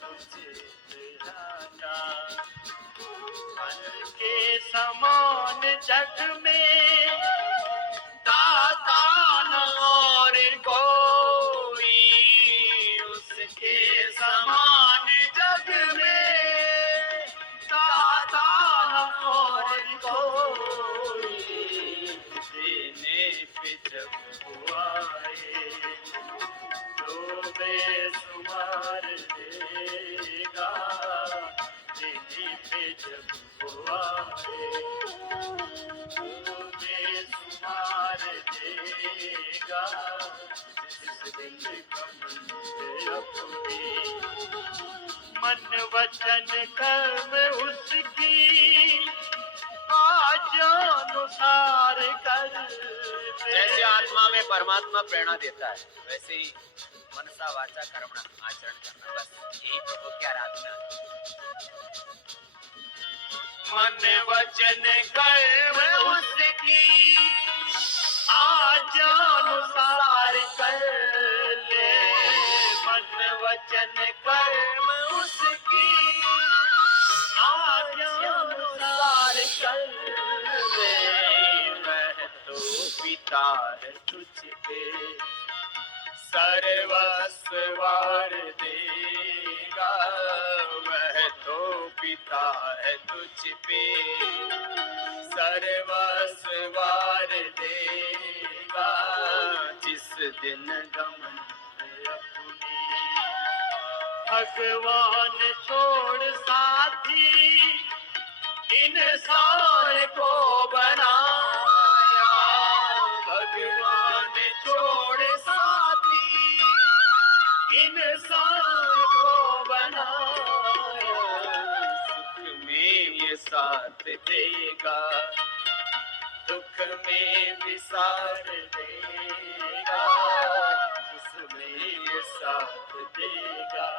तुझे आता। मन के समान जग में दाता न और कोई, उसके समान जग में दाता न और कोई। देने पे जब वो आए तो बेशुमार देगा, देने पे जब वो आए तो बेशुमार देगा। जिस दिन कमल अपनी मन वचन कर्म उसकी आज अनुसार कर। जैसे आत्मा में परमात्मा प्रेरणा देता है, वैसे ही मनसा वाचा कर्मणा आचरण करना, बस यही प्रभु की आराधना है। मन वचन कर्म उसकी आज अनुसार कर ले। मन वचन कर्म उसकी आज अनुसार कर ले। वह तो पिता है तुझ पे सर्वस्व वार देगा। वह तो पिता है तुझ पे सर्वस्व वार देगा। जिस दिन गमन अपनी भगवान छोड़ साथी इंसान को बनाया। भगवान छोड़ साथी इंसान को बनाया। सुख में ये साथ देगा, दुख में विसार देगा। जिसमें ये साथ देगा,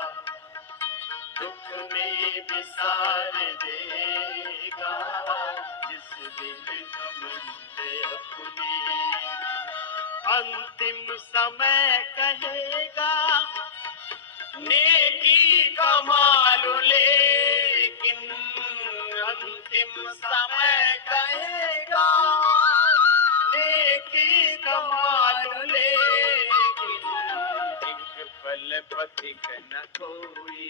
दुख में विसार देगा। जिस दिन घमंड अपनी अंतिम समय कहेगा, नेकी कमाल लेकिन अंतिम समय कहेगा, नेकी कमाल लेकिन एक पल पथिक न कोई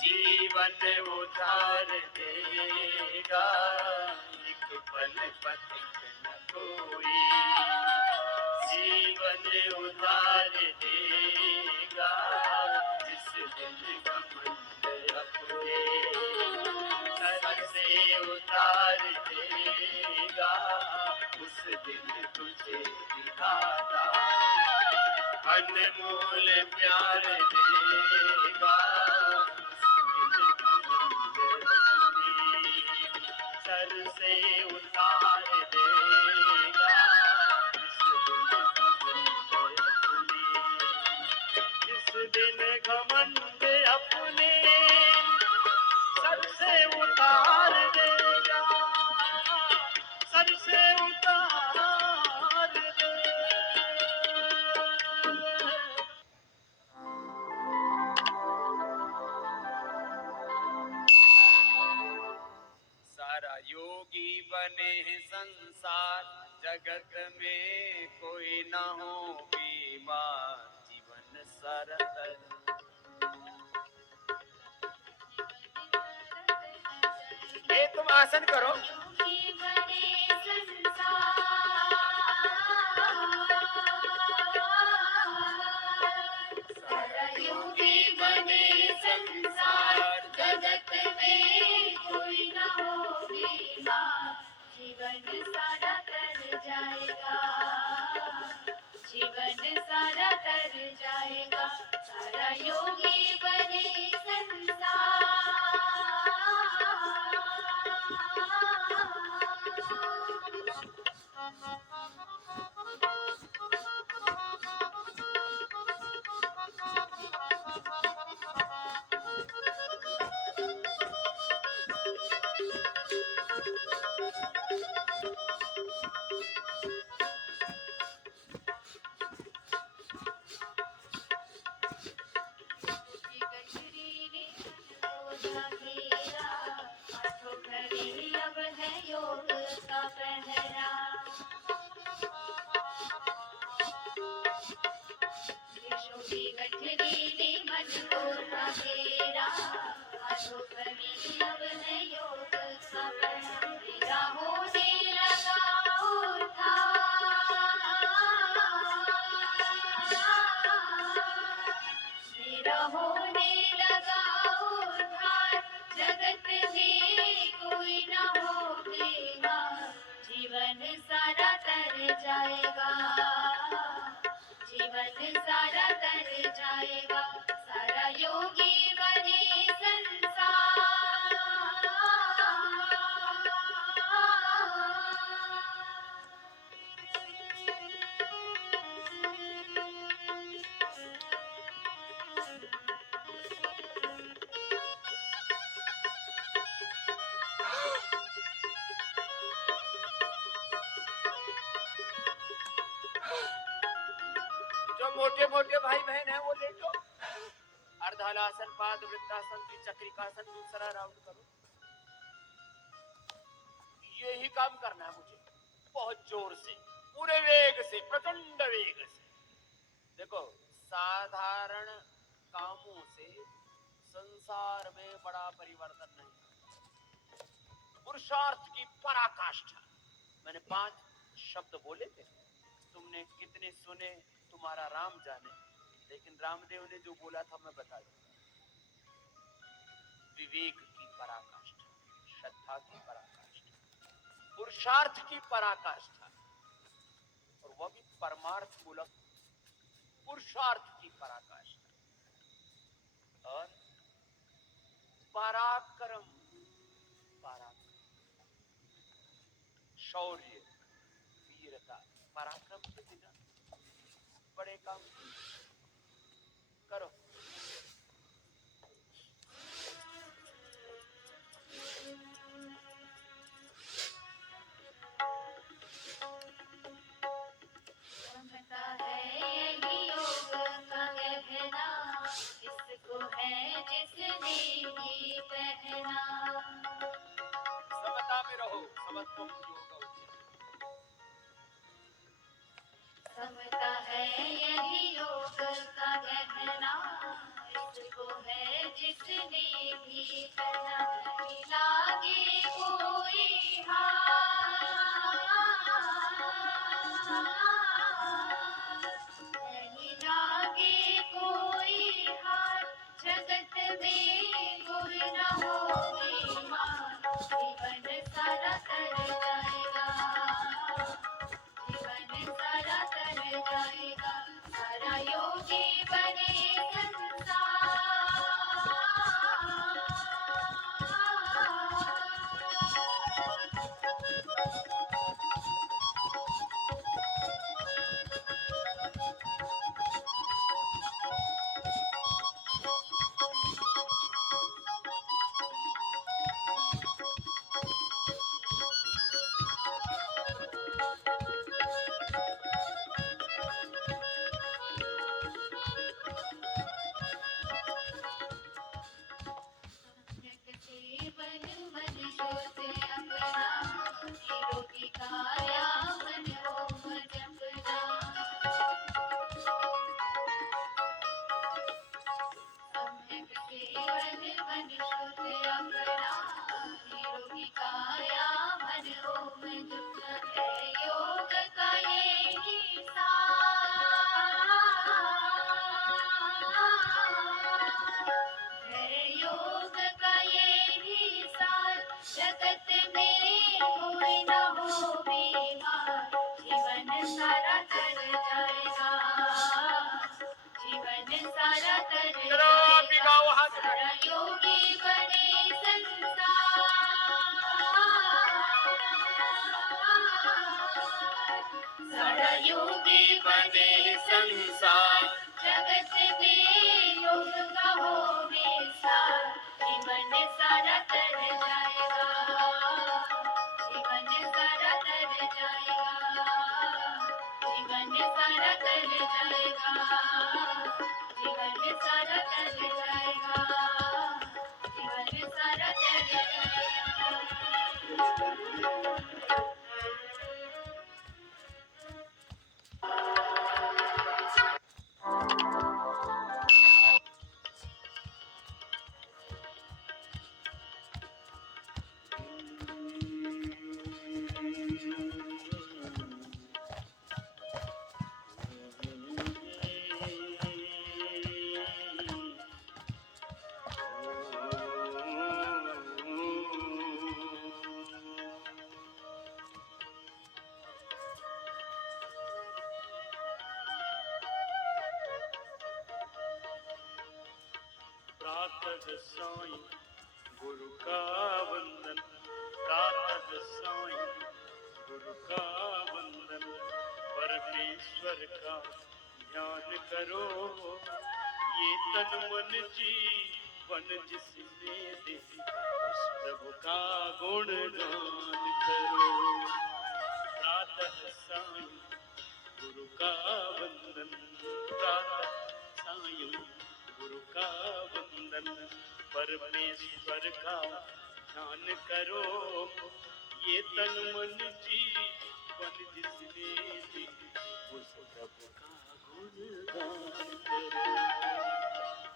जीवन उधार देगा। एक पल पथिक न कोई जीवन उधार देगा। जिस दिन घमंड अपने सर से उतार देगा, उस दिन तुझे दिखाता अनमोल प्यार देगा। उस दिन घमंड अपनी सर से उतार देगा। जिस दिन घमंड अपने सर से उतार देगा, सर से उतार देगा। सारा योगी बने संसार, जगत में कोई न हो बीमार। जीवन सरल ये तुम आसन करो। सारा योगी बने संसार, जगत में कोई न हो बीमार। जीवन सारा तर जाएगा, जीवन सारा तर जाएगा। सारा योगी बने संसार। घेरा, आठों घड़ी अब है योग का पहरा। देशों की गठरी ने मन को था घेरा, आठों घड़ी अब है योग का पहरा। मेरा होने लगा मेरा होने लगा उद्धार, जगत में कोई न होगा, जीवन सारा तर जाएगा, जीवन सारा तर जाएगा, सारा योगी बने संसार। जो मोटे मोटे भाई बहन है वो लेटो, अर्धालासन, पाद वृत्तासन, चक्रिकासन, दूसरा राउंड करो। यही काम करना है मुझे, बहुत जोर से, पूरे वेग से, प्रचंड वेग से। देखो, साधारण कामों से संसार में बड़ा परिवर्तन नहीं, पुरुषार्थ की पराकाष्ठा। मैंने 5 शब्द बोले थे, तुमने कितने सुने तुम्हारा राम जाने, लेकिन रामदेव ने जो बोला था मैं बता दूंगा। विवेक की पराकाष्ठा, श्रद्धा की पराकाष्ठा, पुरुषार्थ की पराकाष्ठा, और वह भी परमार्थ मूलक पुरुषार्थ की पराकाष्ठा, और पराक्रम, शौर्य, वीरता। पराक्रम के बिना बड़े काम करो। समता है यही योग का गहना, इसको है जिसने भी पहना। समता में रहो, समत्वम योग उच्यते। समता है यही योग का गहना, इसको है जिसने भी पहना। नहीं लागे कोई हार, नहीं लागे कोई हार, जगत में कोई न होगी मार। जीवन सारा तर जाएगा, जीवन सारा तर जाएगा, सारा योगी बने संसार। जीवन मन शुद्ध अपना, निरोगी काया मन ओम जपना। सम्यक जीवन मन शुद्ध अपना, निरोगी काया मन ओम जपना। है योग का यही सार, है योग का यही सार, जगत में कोई न हो बीमार। जीवन सारा तर जाएगा, जीवन सारा तर चलो आप भी गाओ हाथ में। सारा योगी बने संसार। सारा योगी बने संसार, जगत में योग का हो विस्तार। जीवन सारा तर जाएगा, जीवन सारा तर जाएगा, जीवन सारा तर जाएगा, जीवन प्रातः साई गुरु का वंदन, प्रातः साई गुरु का वंदन, परमेश्वर का ध्यान करो, ये तन मन जीवन जिसने दे, उस प्रभु का गुणगान करो। प्रातः साई गुरु का वंदन, प्रातः साई गुरु का वंदन, परमेश्वर का ध्यान करो, ये तन मन जीवन जिसने दी, उस प्रभु का गुणगान करो,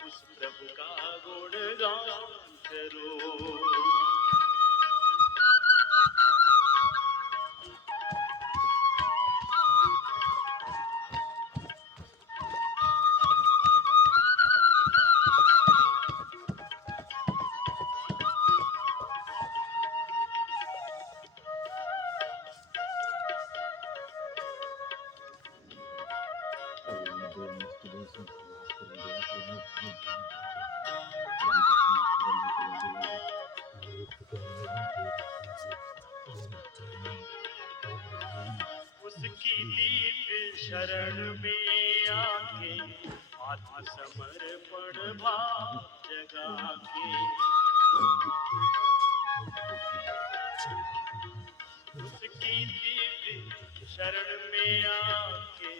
उस प्रभु का गुणगान करो। उसकी दिव्य शरण में आके आत्मसमर्पण भाव जगा के, उसकी दिव्य शरण में आके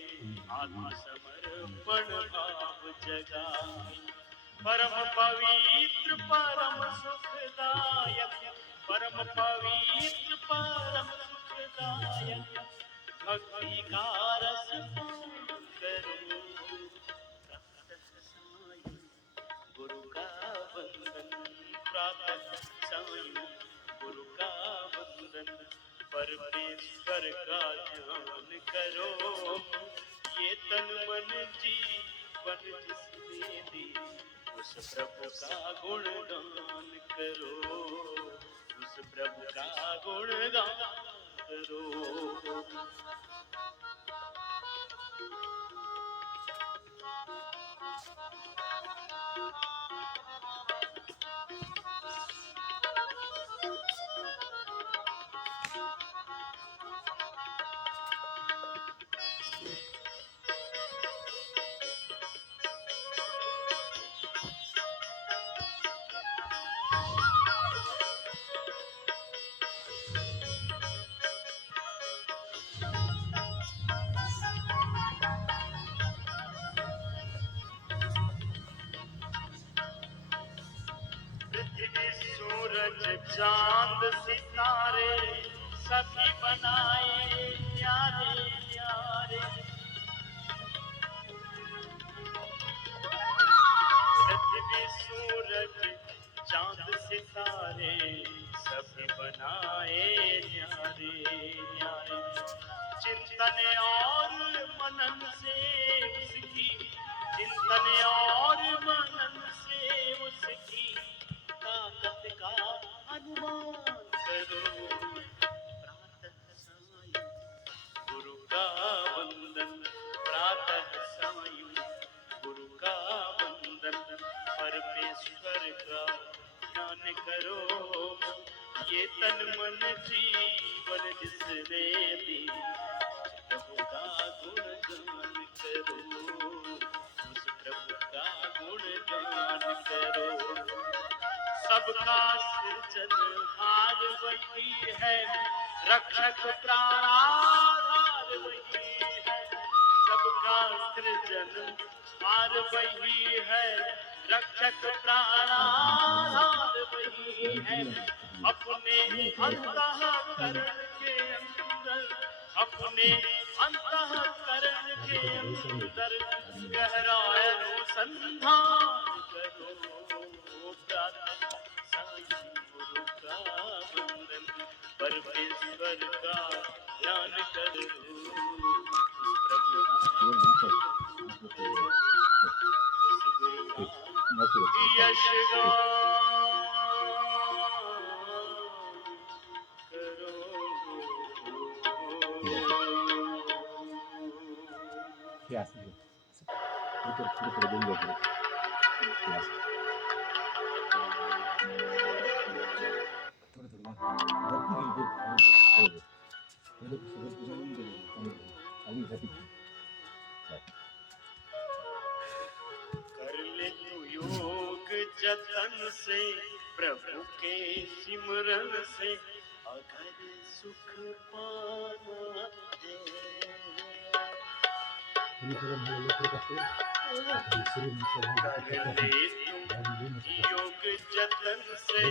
आत्मसमर्पण भाव जगा, परम पवित्र परम सुखदायक, परम पवित्र परम सुखदायक, भक्ति का रस पान करो। प्रातः साई गुरु का वंदन, प्रातः साई गुरु का वंदन, परमेश्वर का ध्यान करो, ये तन मन जीवन जिसने दी, उस प्रभु का गुणगान करो, उस प्रभु का गुणगान करो। पृथ्वी सूरज चांद सितारे सभी बनाए प्यारे प्यारे, पृथ्वी सूरज चांद सितारे सभी बनाए प्यारे प्यारे, चिंतन और मनन से उसकी, चिंतन और मनन से उसकी ताकत का अनुमान करो। प्रातः साई गुरु का वंदन, प्रातः साई गुरु का वंदन, परमेश्वर का ध्यान करो, ये तन मन जीवन जिसने दी, प्रभु का गुणगान करो, उस प्रभु का गुणगान करो। सबका सृजनहार वही है, रक्षक प्राणाधार वही है, सबका सृजनहार वही है, रक्षक प्राणाधार वही है, अपने अंतःकरण के अंदर, अपने अंतःकरण के अंदर गहरा अनुसंधान करो। प्रातः साई गुरु का वंदन, परमेश्वर का ध्यान करो, उस प्रभु उस गुरु का यश करो। Yes. Betul, betul, betul, betul. Yes. कर ले तू योग जतन से प्रभु के सिमरन से अगर सुख पाना है कर ले तू योग जतन से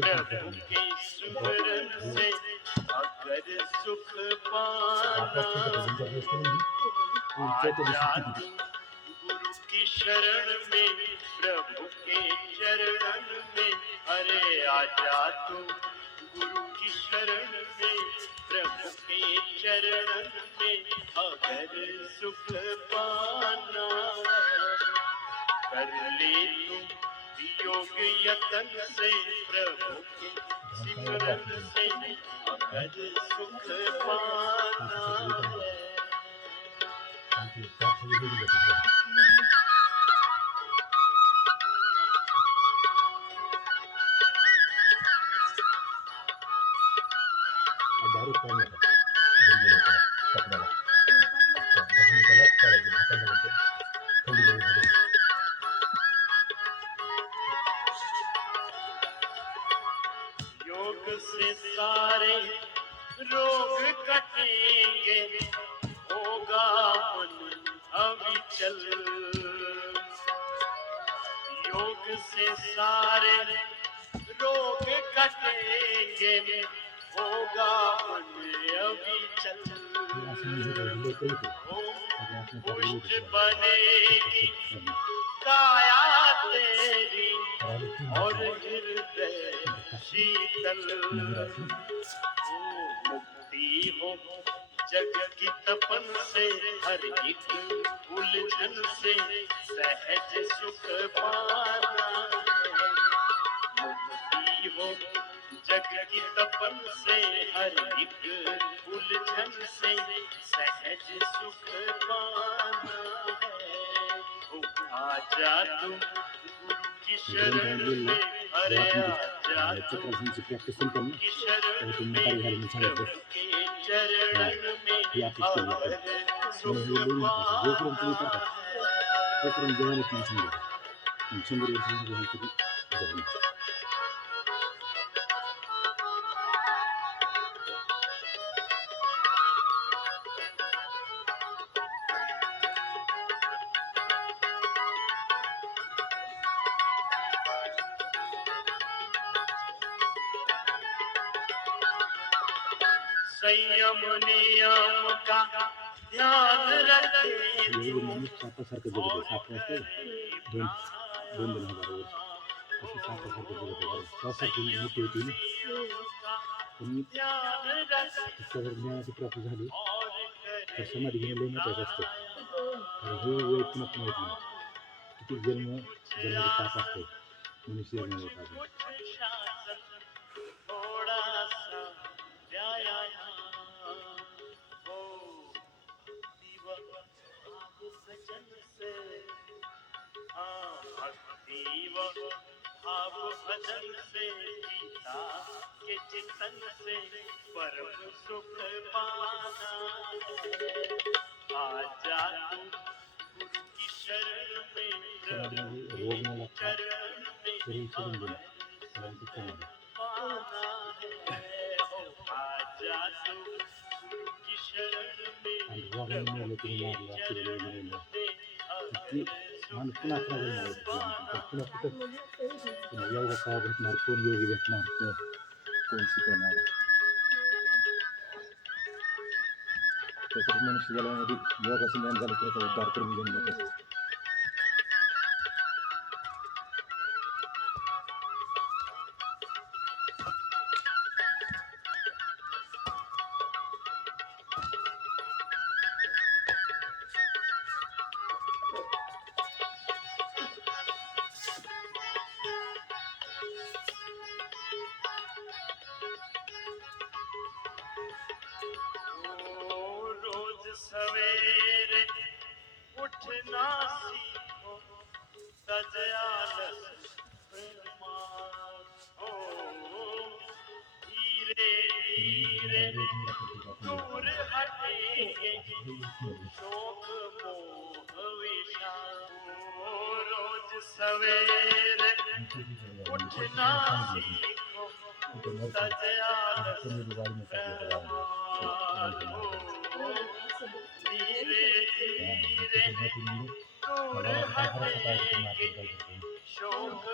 प्रभु के सिमरन से अगर सुख पाना आजा तू गुरु की शरण में प्रभु के चरण में अरे आजा तू गुरु की शरण में प्रभु के चरण में अगर सुख पाना कर ले तू योग यतन से प्रभु के सिमरन से अगर सुख पाना है दारू कौन है कपड़ा दहन गलत करायचं भाताला थंडी लागली योग से सारे रोग कटेंगे होगा मन अविचल योग से सारे रोग कटेंगे होगा मन अविचल पुष्ट बनेगी काया तेरी और हृदय शीतल मुक्ति हो जग की तपन से हर एक उलझन से सहज सुख पाना मुक्ति हो जग की तपन से हर एक उलझन से सहज सुख पाना है आजा तू गुरु की शरण में अरे आजा तू गुरु की शरण में प्रभु के चरण में अगर सुख पाना संयम नियम का ध्यान रखे तू सापासारखं जगत साप असते दोन दोन दोन हजार वर्ष असं सापासारखं जगत श्वासाची मोठी होती ना पण त्याच्यावर ज्ञानाची प्राप्ती झाली तर समाधी घेणं लई महत्त्वाचं असतं हे वेळ पुन्हा पुन्हा येत नाही किती जन्माचे पाप असते मनुष्य जन्म येतात थोड़ा सा व्यायाम हो भक्ति व भाव भजन से हाँ भक्ति व भाव भजन से गीता के चिंतन से परम सुख पाना आजा तू गुरु की शरण में रोग न लागता चरण में शरीर सोडून दिलं सगळ्यांची समाधी पाना है आजा तू गुरु की शरण में आणि रोगाने मेलं तुम्ही मारलं फिरलं गेलेलं ती माणूस पुन्हा पुन्हा जन्माला पुन्हा कुठं पुन्हा योगा का भेटणार कोण योगी भेटणार कोण शिकवणार त्यासाठी मनुष्य जन्मामध्ये योगाचं ज्ञान झालं त्याचा उद्धार करून जन्म तसं रोज सवेरे उठना धीरे दूर हटेंगे शोक मोह विषाद। रोज सवेरे उठना सीखो सजया धीरे धीरे दूर हटेंगे शोक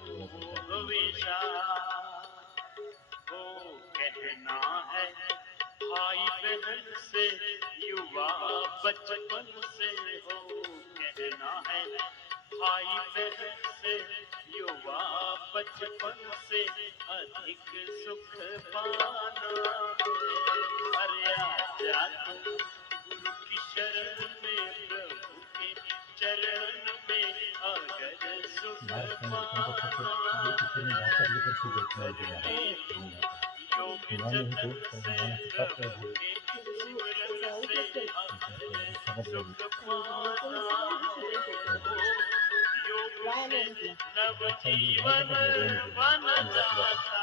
मोह विषाद। वो कहना है भाई बहन से युवा बचपन से, हो कहना है भाई बहन से युवा बचपन से अधिक सुख पाना है। अरे आजा तू गुरु की शरण में, प्रभु के चरण में अगर सुख पाना है। योग जतन से प्रभु के सिमरन से हमें सुख पाना है। योग से नव जीवन बन जाता,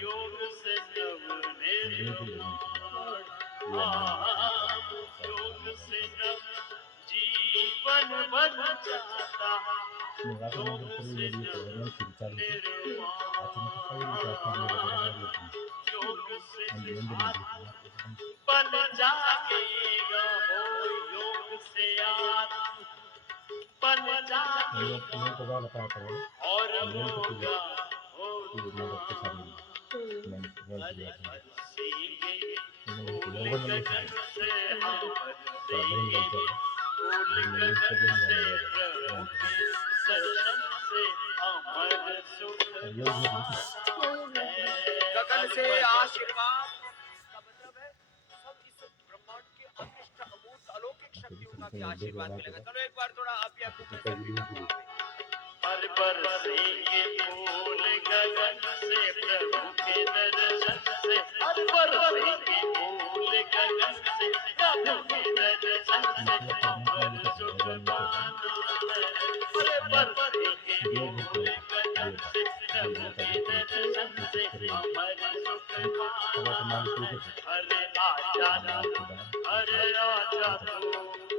योग से नव निर्माण। योग से नव जीवन बन जाता, योग से नव निर्माण। योग से बन जागेगा हो, योग से आत्मा बन जागेगा और होगा हो बरसेंगे फूल गगन से, हम बरसेंगे फूल गगन से, प्रभु के दर्शन से अमर सुख पाना है। गगन से आशीर्वाद का मतलब है सब इस ब्रह्मांड के अदृष्ट अमूर्त अलौकिक शक्तियों का भी आशीर्वाद मिलेगा। चलो एक बार थोड़ा आप या हर बरसेंगे फूल गगन से, प्रभु के दर्शन से हर बरसेंगे फूल गगन से, प्रभु के दर्शन से अमर सुख पाना है। अरे बरसेंगे फूल गगन से, प्रभु के दर्शन से अमर सुख पाना है। अरे आजा तू, अरे आजा तू,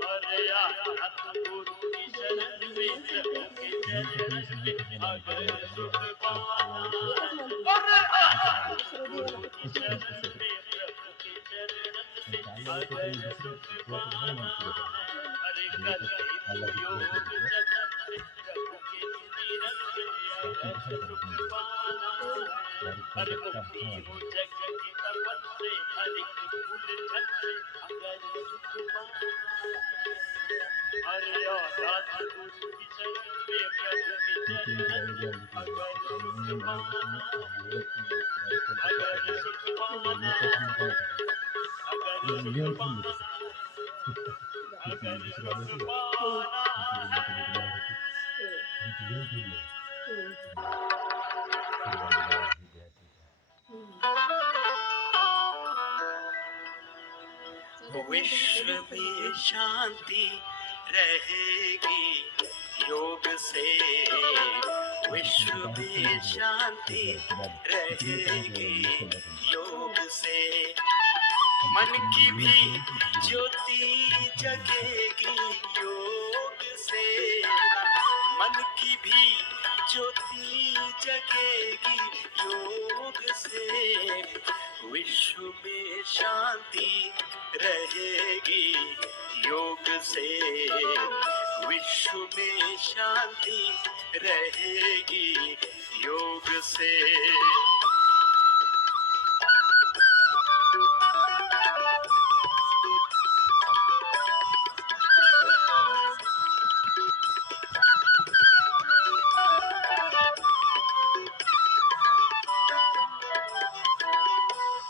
अरे आजा तू गुरु की शरण में, प्रभु के चरण में अगर सुख पाना है। अरे आजा तू गुरु की शरण में, प्रभु के चरण में अगर सुख पाना है। अरे कर योग जतन से, प्रभु के सुमिरन से अगर सुख पाना है। हर मुक्ति हो जग की तपन से, हर एक फूल छन से अगर सुख पाना है। अरे आजा तू गुरु की शरण में, प्रभु के चरण में अगर सुख पाना है। अगर सुख पाना है, अगर सुख पाना है, अगर सुख पाना है। विश्व में शांति रहेगी योग से, विश्व में शांति रहेगी योग से। मन की भी ज्योति जगेगी योग से, मन की भी ज्योति जगेगी योग से। विश्व में शांति रहेगी योग से, विश्व में शांति रहेगी योग से।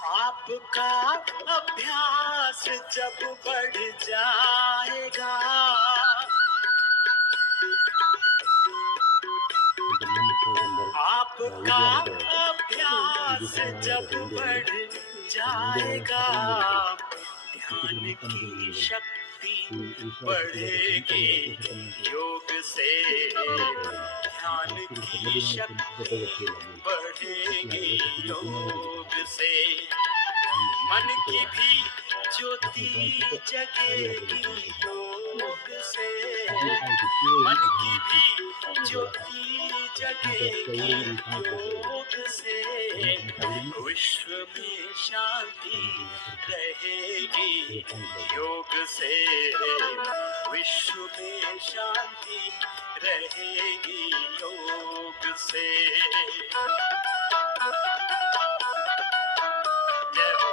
आपका अभ्यास जब बढ़ जाएगा, आपका अभ्यास जब बढ़ जाएगा, ध्यान की शक्ति बढ़ेगी योग से, ध्यान की शक्ति बढ़ेगी योग से। मन की भी ज्योति जगेगी योग से, मन की भी ज्योति जगेगी योग से, विश्व में शांति रहेगी योग से, विश्व में शांति रहेगी योग से। जय हो।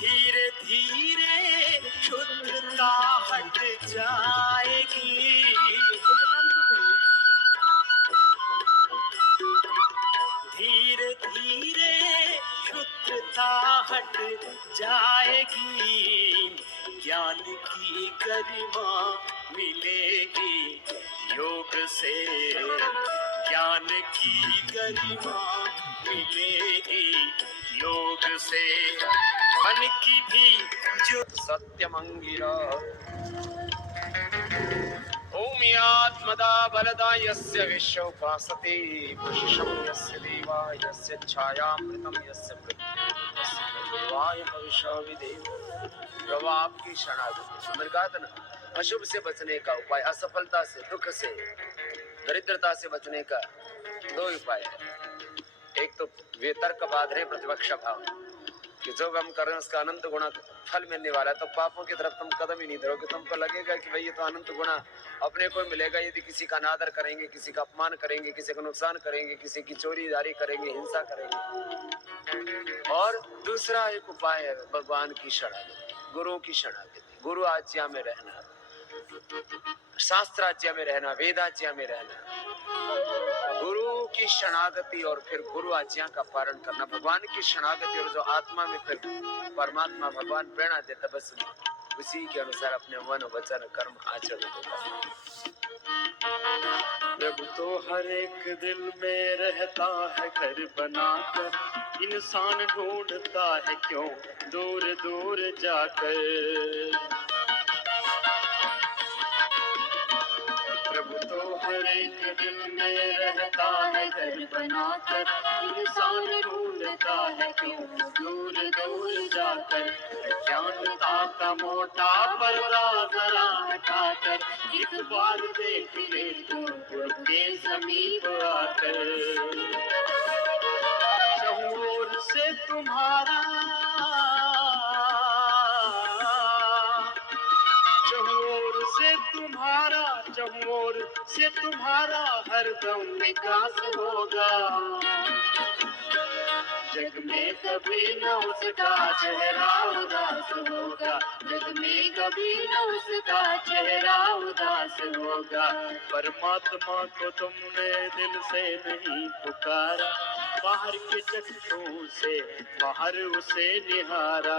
धीरे धीरे क्षुद्रता हट जाएगी, धीरे धीरे क्षुद्रता हट जाएगी, ज्ञान की गरिमा मिलेगी योग से, ज्ञान की गरिमा मिलेगी योग से, मन की भी जो सत्यमंगिरा भूम्यात्मदा बलदा यस्य विश्वोपासते वशिषं यस्य देवा यस्य छायामृतं यस्य पृथ्वी यस्य देवाय भविष्यविदेव। प्रभु आपकी शरणागति। मैंने कहा था ना, अशुभ से बचने का उपाय, असफलता से, दुख से, दरिद्रता से बचने का दो उपाय है। एक तो वितर्कवाद है, प्रतिपक्ष भाव कि जो हम कर रहे हैं उसका अनंत गुणा फल मिलने वाला है, तो पापों की तरफ तुम कदम ही नहीं धरोगे। तुमको लगेगा कि भाई ये तो अनंत गुणा अपने को मिलेगा यदि किसी का अनादर करेंगे, किसी का अपमान करेंगे, किसी का नुकसान करेंगे, किसी की चोरीदारी करेंगे, हिंसा करेंगे। और दूसरा एक उपाय है भगवान की शरणागति, गुरु की शरणागति, गुरु आज्ञा में रहना, शास्त्र आज्ञा में रहना, वेद आज्ञा में रहना, गुरु की शरणागति और फिर गुरु आज्ञा का पालन करना, भगवान की शरणागति। और जो आत्मा में फिर परमात्मा भगवान प्रेरणा देता, बस उसी के अनुसार अपने मन वचन कर्म आचरण देता। प्रभु तो हर एक दिल में रहता है घर बनाकर, इंसान ढूंढता है क्यों दूर दूर जाकर। प्रभु तो हर एक दिल में रहता है घर बनाकर, इंसान ढूंढता है क्यों दूर दूर जाकर। अज्ञानता का मोटा पर्दा जरा हटाकर, एक बार देख ले तू गुरु के समीप आकर। चहुओर से तुम्हारा, चहुओर से तुम्हारा, चहुओर से तुम्हारा हरदम विकास होगा। जग में कभी न उसका चेहरा उदास होगा, जग में कभी न उसका चेहरा उदास होगा। परमात्मा को तुमने दिल से नहीं पुकारा, बाहर के चक्षुओं से बाहर उसे निहारा।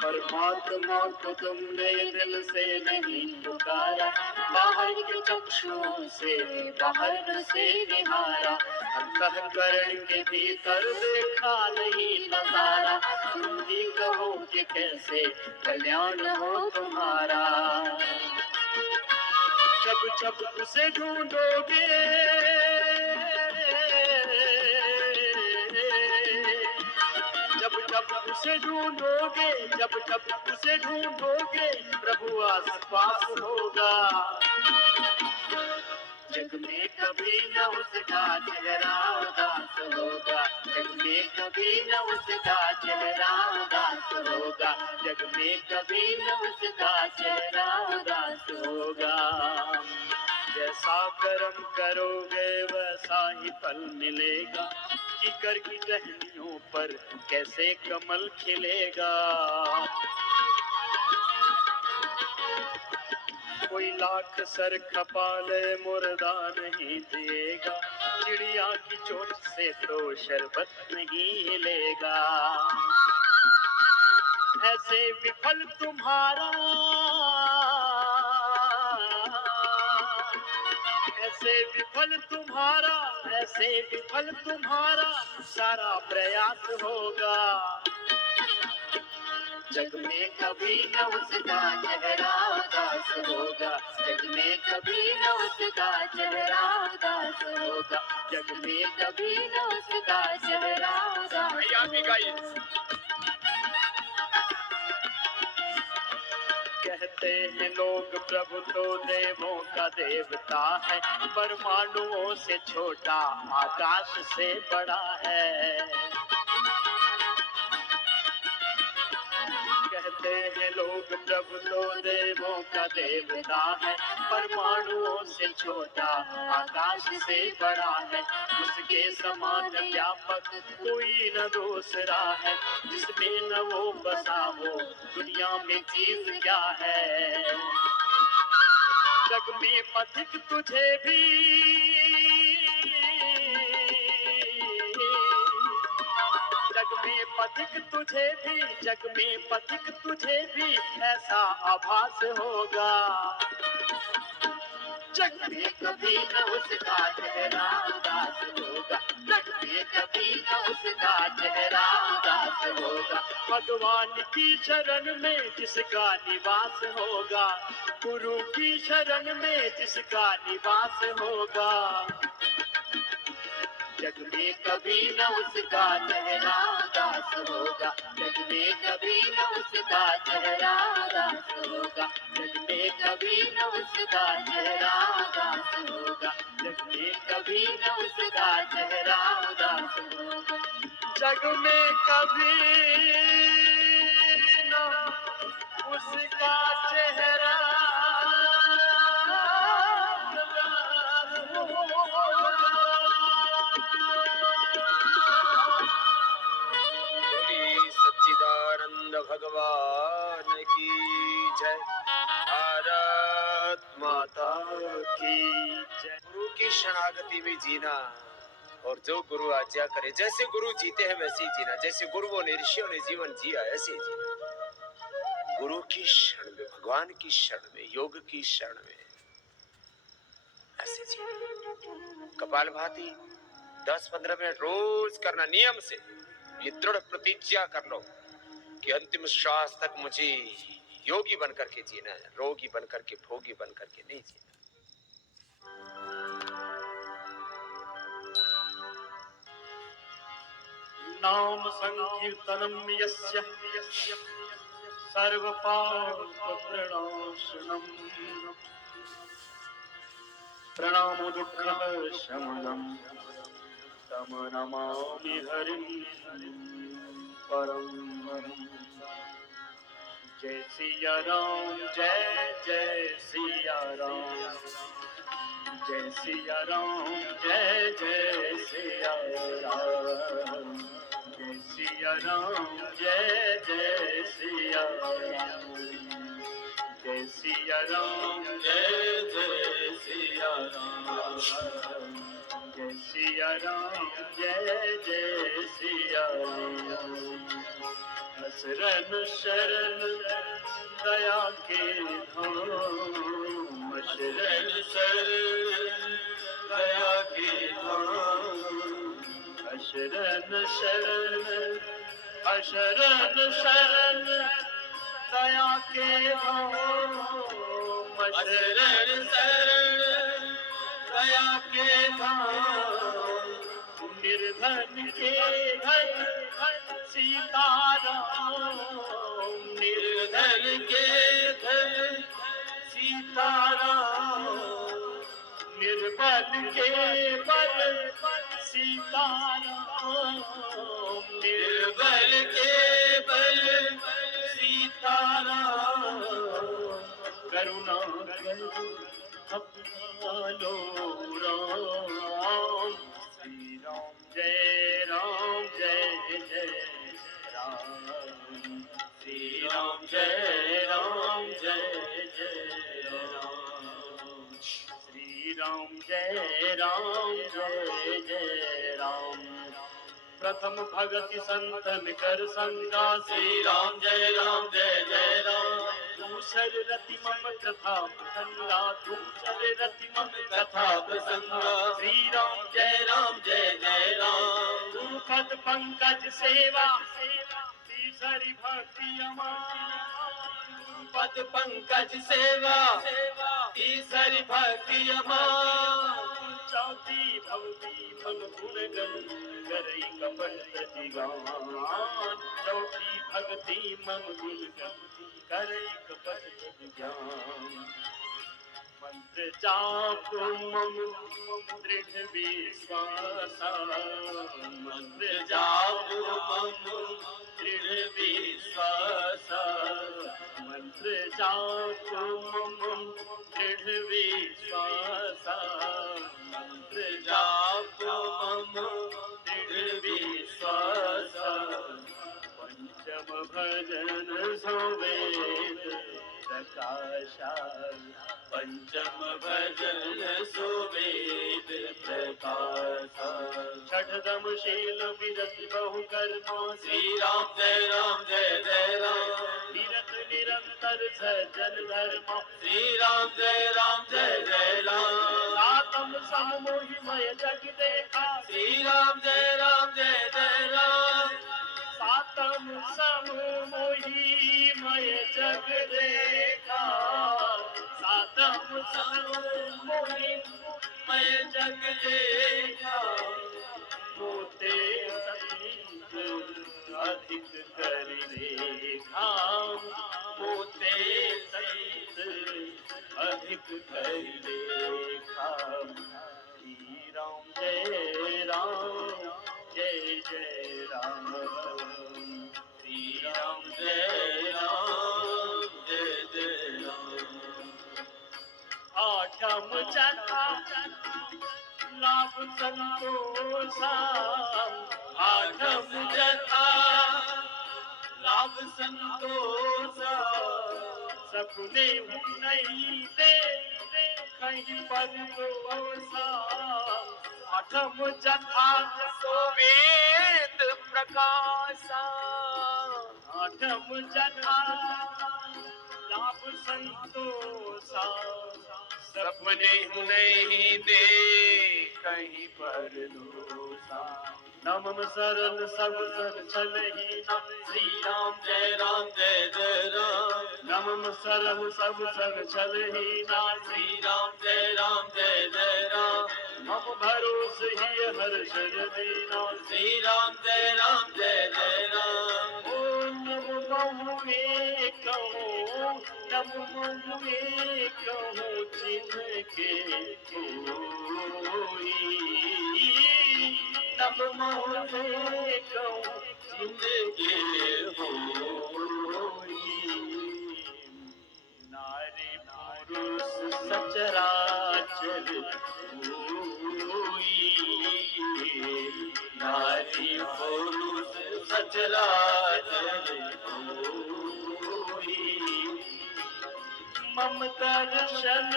परमात्मा को तुमने दिल से नहीं पुकारा, बाहर के चक्षुओं से बाहर उसे निहारा। अंतःकरण के भीतर देखा नहीं नजारा, तुम ही कहो कि कैसे कल्याण हो तुम्हारा। जब जब उसे ढूंढोगे, जब जब उसे ढूंढोगे, जब जब उसे ढूंढोगे, प्रभु आस पास होगा। जग में कभी न उसका चेहरा उदास होगा, जग में कभी न उसका चेहरा उदास होगा, जग में कभी न उसका चेहरा उदास होगा। जैसा कर्म करोगे वैसा ही फल मिलेगा, कीकर की टहनियों पर कैसे कमल खिलेगा। कोई लाख सर खपा ले मुर्दा नहीं देगा, चिड़िया की चोट से तो शरबत नहीं हिलेगा। ऐसे विफल तुम्हारा, ऐसे विफल तुम्हारा, ऐसे विफल तुम्हारा सारा प्रयास होगा। जग में कभी न उसका चेहरा उदास होगा, जग में कभी न उसका चेहरा उदास होगा, जग में कभी न उसका चेहरा उदास होगा। कहते हैं लोग प्रभु तो देवों का देवता है, परमाणुओं से छोटा आकाश से बड़ा है। कहते हैं लोग प्रभु तो देवों का देवता है, परमाणुओं से छोटा आकाश से बड़ा है। उसके समान व्यापक कोई न दूसरा है, जिसमें न वो बसा हो दुनिया में चीज क्या है। जग में पथिक तुझे भी, जग में पथिक तुझे भी, जग में पथिक तुझे भी ऐसा आभास होगा। जग में कभी न उसका चेहरा उदास होगा, जग में कभी न उसका चेहरा उदास होगा। भगवान की शरण में जिसका निवास होगा, गुरु की शरण में जिसका निवास होगा। जग में कभी न उसका चेहरा उदास होगा, जग में कभी न उसका चेहरा उदास होगा, जग में कभी न उसका चेहरा उदास होगा, जग में कभी न उसका चेहरा उदास होगा। जग में कभी न उसका चेहरा सच्चिदानंद भगवान की जय। भारत माता की जय। गुरु की शरणागति में जीना, और जो गुरु आज्ञा करे, जैसे गुरु जीते हैं वैसे ही जीना, जैसे गुरुओं ने ऋषियों ने जीवन जिया ऐसे ही जीना। गुरु की शरण में, भगवान की शरण में, योग की शरण में ऐसे जीना। कपालभाति 10-15 मिनट रोज करना नियम से। ये दृढ़ प्रतिज्ञा कर लो कि अंतिम श्वास तक मुझे योगी बनकर के जीना है, रोगी बनकर के, भोगी बनकर के नहीं जीना। नाम संकीर्तनम यस्य सर्व पाप प्रणाशनम, प्रणामो दुःख शमनम, तम नमामि हरिं परम। जय सिया राम, जय जय सिया राम, जय सिया राम, जय जय सिया राम, जय सिया राम, जय जय सिया राम, जय सिया राम, जय जय सिया राम, जय सिया राम, जय जय सिया राम। शरण शरण दया के धाम, शरण शरण दया के धाम, शरण शरण शरण शरण दया के धाम, शरण शरण दया के धाम। निर्धन के धन सीताराम, निर्धन के धन सीताराम, निर्बल के बल सीताराम, निर्बल के बल सीताराम। करुणा करो अपना लो राम, श्री राम जय राम, जय जय राम, श्री राम जय राम, जय जय राम, श्री राम जय राम, जय जय राम। प्रथम भगति संतन कर संगा श्री राम जय राम दूसर रति मम कथा प्रसंगा दूसर रति मम कथा प्रसंगा श्री राम जय राम गुरु पद पंकज सेवा तीसरी भक्ति अमान पद पंकज सेवा तीसरी भक्ति अमान चौथी भक्ति मन गुण गण करई कपट जिगान चौथी भक्ति मन गुण गण करई कपट ज्ञान मंत्र जाप मम दृढ़ विश्वास मंत्र जाप मम दृढ़ विश्वास मंत्र जाप मम दृढ़ विश्वास मंत्र जाप मम दृढ़ विश्वास पंचम भजन सुवेद प्रकाशा पंचम भजन सुवेद प्रकाश षठदम शील विरति बहु कर्मा श्री राम जय राम तीरथ निरंतर सज्जन धर्म श्री राम जय राम सातम सम मोहिमय जग देखा श्री राम जय राम सातम सम मोहिमय जग देखा सातम सम मैं जग देखा मोते संत अधिक कर देखा मोते संत अधिक कर देखा श्री राम जय राम जय जय राम श्री राम जय राम आठम जथा लाभ संतोषा आठम जथा लाभ संतोष सपने नहीं दे कहीं पर दोषा आठम जथा वेद प्रकाशा आठम जथा लाभ संतोषा सपने नहीं दे कहीं पर दोषा नमम सरल सब सर चलही नम श्री राम जय राम नमम सरल सब सर चलही ना श्री राम जय राम मम भरोस ही हर्ष देना श्री राम जय राम ओम नमो बहुए कहो नमो बहुए कहो चिन्ह के कोई नमो बहुए कहो चिन्ह के होई नारी पुरुष सचराचर होई नारी पुरुष सचराचर होई मम दर्शन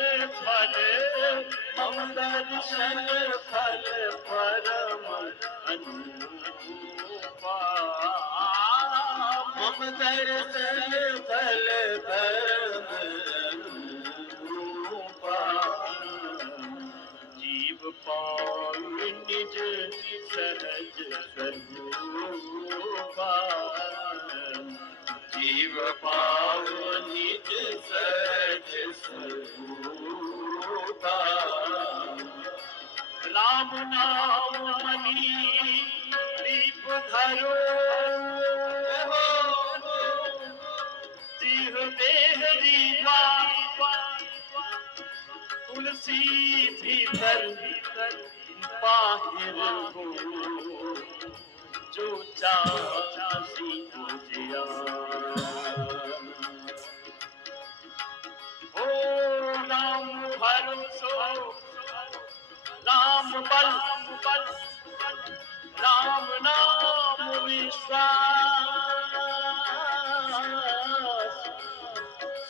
फल परम अनुपा मम दर्शन फल परम अनुपा जीव पाऊ निज सहज स्वरूपा जीव पाओ निज सहज स्वरूपा राम नाम मनी दीप धरो जीव देह दीवा तुलसी भीतर बाहिर हो जो चासी पूजिया ओ राम भरोसो राम बल राम नाम विश्वास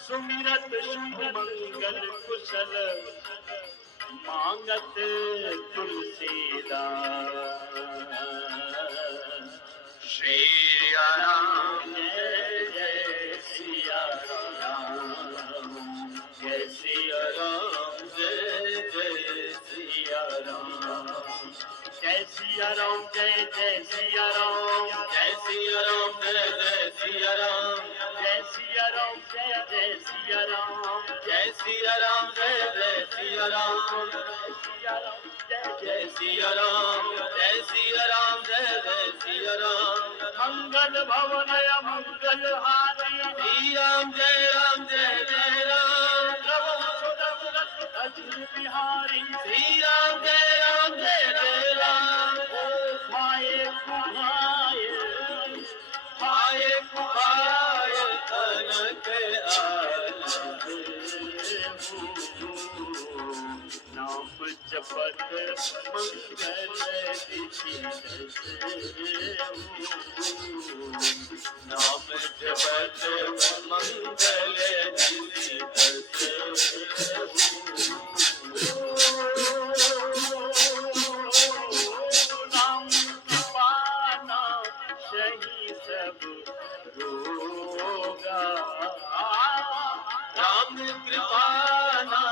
सुमिरत शुभ मंगल कुशल मांगत तुलसीदास सिया राम, जय सिया राम, जय जय सिया राम, जय सिया राम, जय जय सिया राम, जय सिया राम, जय जय सिया राम, सिया राम, जय जय सिया राम, जय सिया राम, जय जय सिया राम, मंगल भवन मंगल हारी, श्री राम, जय राम, जय जय राम, अजर बिहारी, श्री राम, जय राम, जय जय राम, माए कुमाए, आए कुआए कनक आनंद, नाम जपत मंगल नाम जपत मंगल नाम पाना सही सब रोगा, राम कृपा ना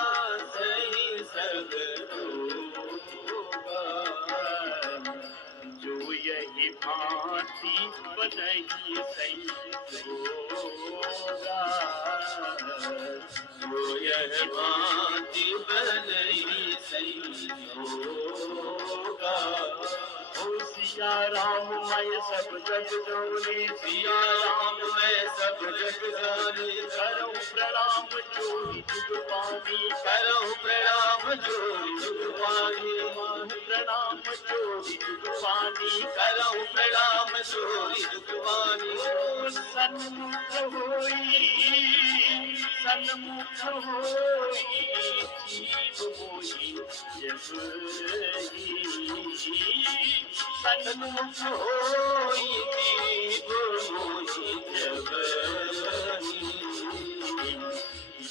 सही सब रोगा, जो यही भांति बनही सही होगा, जो यह भांति बनई सही होगा, ओ सिया राम मैं सब जग जोनी, सिया राम मैं सब जग जानी, करऊं प्रणाम जोड़ी जुग पानी, करऊं प्रणाम जोड़ी जुग पानी, प्रणाम जोड़ी जुग पानी, करऊं प्रणाम जोड़ी जुग पानी, सन्मुख होई जीव मोही जब सन्मुख होई जीव मोहि जब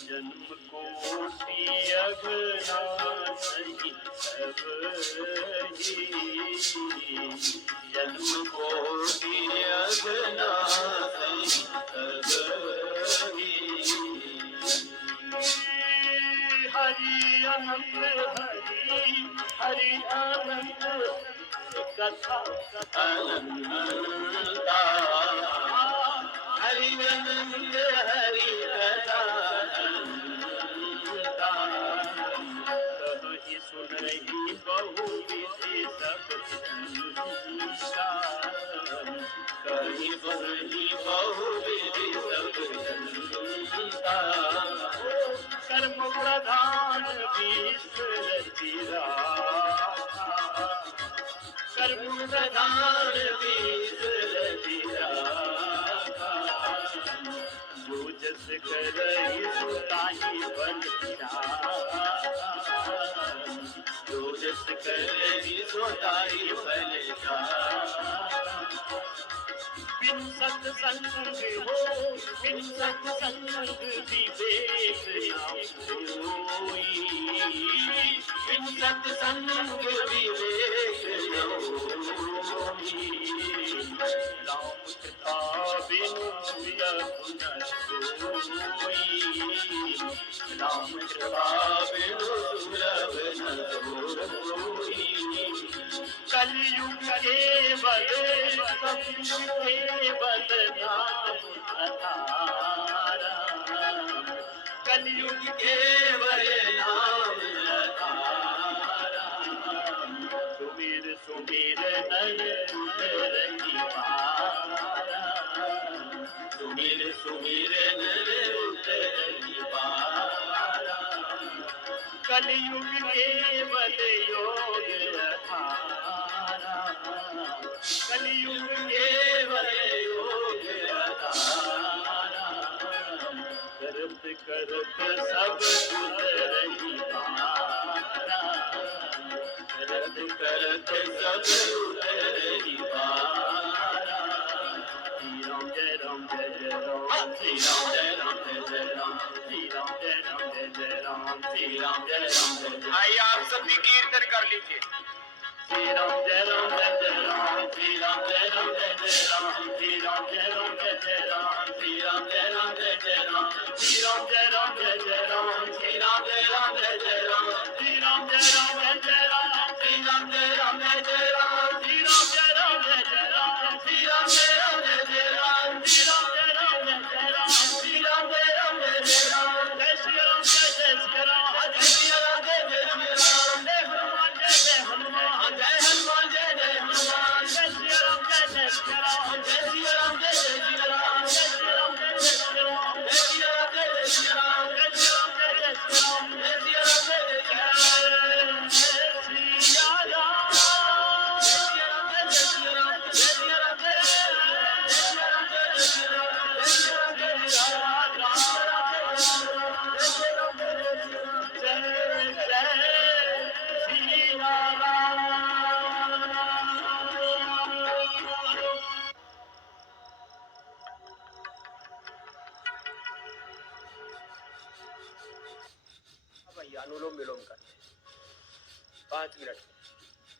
जन्म कोटि अघनासहि सब जन्म कोटि अघनासहि हरि अनंत हरि अनंत कथा अनंता हरि अनंत हरि कथा अनंता, कहीं सुन रही बहु विधि सब संस्कार, कहीं सुनही बहुविधि सब जनता, कर्म प्रधान विश्व चिराखा, कर्म प्रधान बीस रचिराखा, जो जस करहि सुताहि बल विराखा, जो जस करहि सोताहि फल जाखा, बिन सत्संग हो बिन सत्संग विवेक न होई, बिन सत्संग विवेक न होई, राम कृपा बिनु यगुण सोई, राम कृपा बिनु सुलभ न होई, कलयुग केवल केवल नाम अधारा, कलयुग केवल नाम आधारा, सुमिर सुमिर नर रही पारा, सुमिर सुमिर नर उतरि पारा, कलयुग केवल योग अधारा, कलयुग केवल योग आधारा, करत करत सब उतरही पारा, करत करत सब उतरि पारा, जय राम जय जय राम, श्री राम जय राम जय जय राम, श्री राम जय राम जय जय राम, श्री राम जय राम जय जय, आइए आप सभी कीर्तन कर लीजिए। श्री राम जय राम जय जय राम, श्री राम जय राम जय जय राम, श्री राम जय राम जय जय राम, श्री राम जय राम जय जय राम, श्री राम जय राम जय जय राम, श्री राम जय राम जय जय राम, श्री राम जय राम जय जय राम, श्री राम जय राम जय जय राम, श्री राम जय राम जय जय अब आइए अनुलोम विलोम करते हैं 5 मिनट में।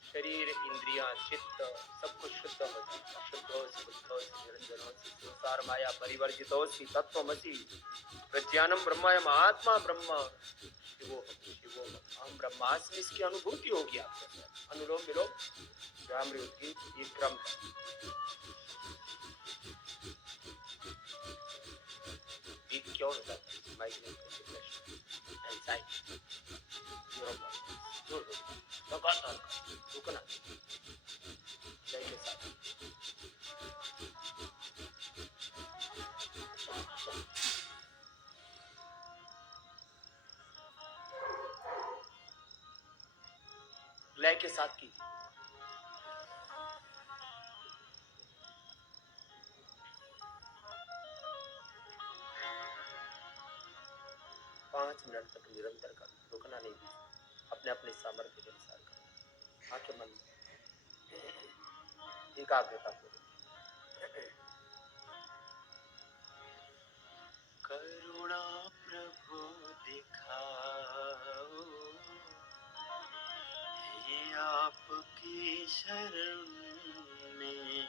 शरीर इंद्रियां चित्त सब कुछ शुद्ध हो जाएगा। शुद्धोसी बुद्धोसी निरंजनोसी संसार माया परिवर्जितोसी तत्वमसि प्रज्ञानम ब्रह्मयम आत्मा ब्रह्म शिवोहम अहम ब्रह्मास्मि, इसकी अनुभूति होगी आपको। अनुलोम विलोम व्यामृत की ये क्रम है। बीप क्यों होता है? माइग्रेन एंजाइटी लगातार रुकना जय के साथ। लय के साथ कीजिए। पाँच मिनट तक निरंतर कर, रुकना नहीं, अपने अपने सामर्थ्य के अनुसार कर। आंखें बंद, एकाग्रता पूर्वक। करुणा प्रभु दिखाओ, हे आपकी शरण में।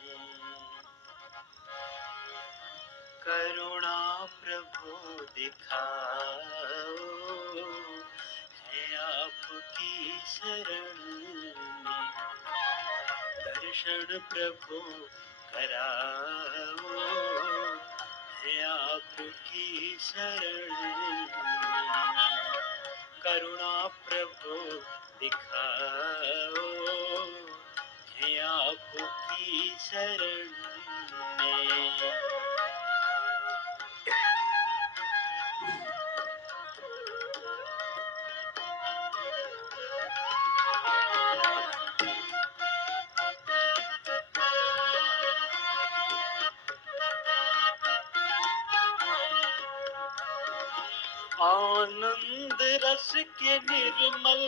करुणा प्रभु दिखाओ, है आपकी शरण में। दर्शन प्रभु कराओ, है आपकी शरण में। करुणा प्रभु दिखाओ, है आपकी शरण में। आनंद रस के निर्मल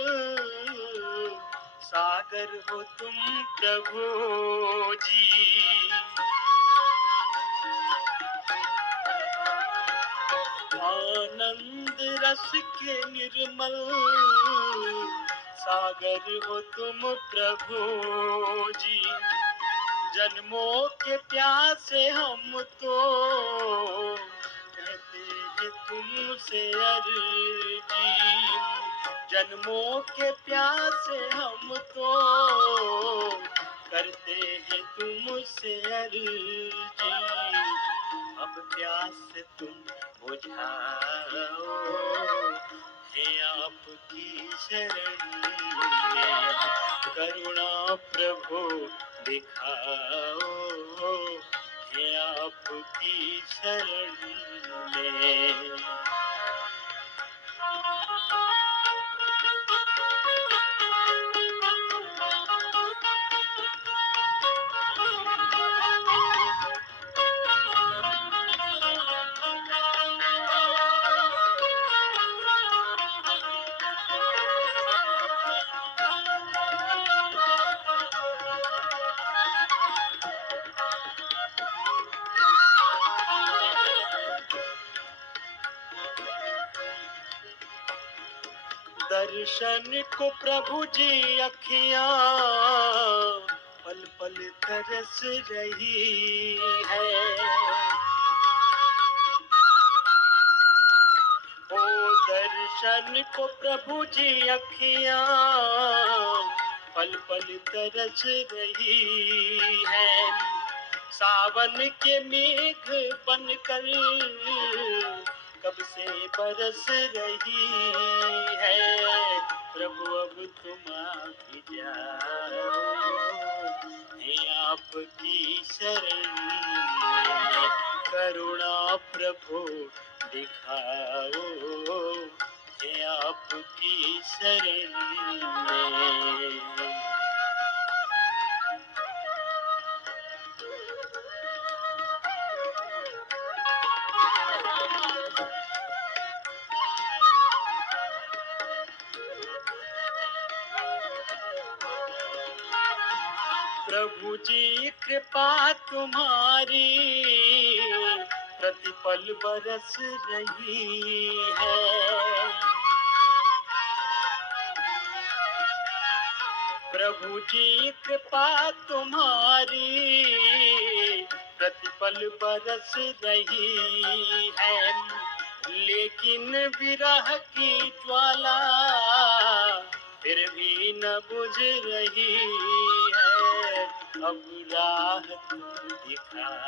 सागर हो तुम प्रभु जी। आनंद रस के निर्मल सागर हो तुम प्रभु जी। जन्मों के प्यासे हम तो कहते हैं तुमसे अर्जी। जन्मों के प्यासे हम तो करते हैं तुमसे अर्जी। अब प्यास तुम बुझाओ, है आपकी शरण में। करुणा प्रभु दिखाओ, है आपकी शरण में। दर्शन को प्रभु जी अखियां पल पल तरस रही है। ओ दर्शन को प्रभु जी अखियां पल पल तरस रही है। सावन के मेघ बनकर कब से बरस रही है। प्रभु अब तुम आ भी जाओ, है है आपकी शरण में। करुणा प्रभु दिखाओ, है आपकी शरण में। प्रभु जी कृपा तुम्हारी प्रतिपल बरस रही है। प्रभु जी कृपा तुम्हारी प्रतिपल बरस रही है। लेकिन विरह की ज्वाला फिर भी न बुझ रही है। अब राह तुम दिखाओ,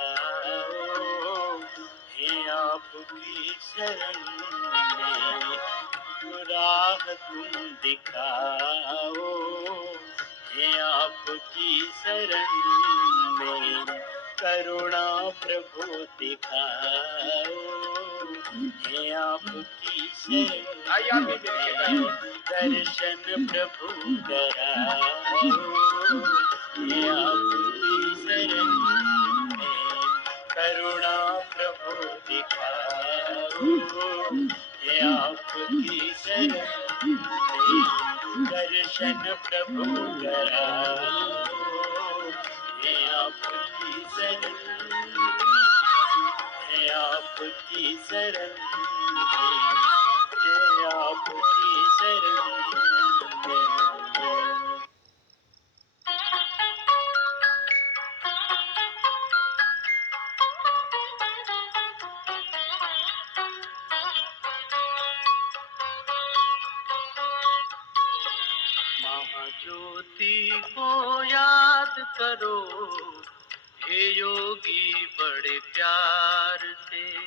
है आपकी शरण में। राह तुम दिखाओ, है आपकी शरण में। करुणा प्रभु दिखाओ, है आपकी शरण आइए आगे देखिए। में। दर्शन प्रभु कराओ, है आपकी शरण में। करुणा प्रभु दिखाओ, है आपकी शरण में। दर्शन प्रभु कराओ, है आपकी शरण में। है आपकी शरण में। है आपकी शरण में। महाज्योति को याद करो, हे योगी बड़े प्यार से।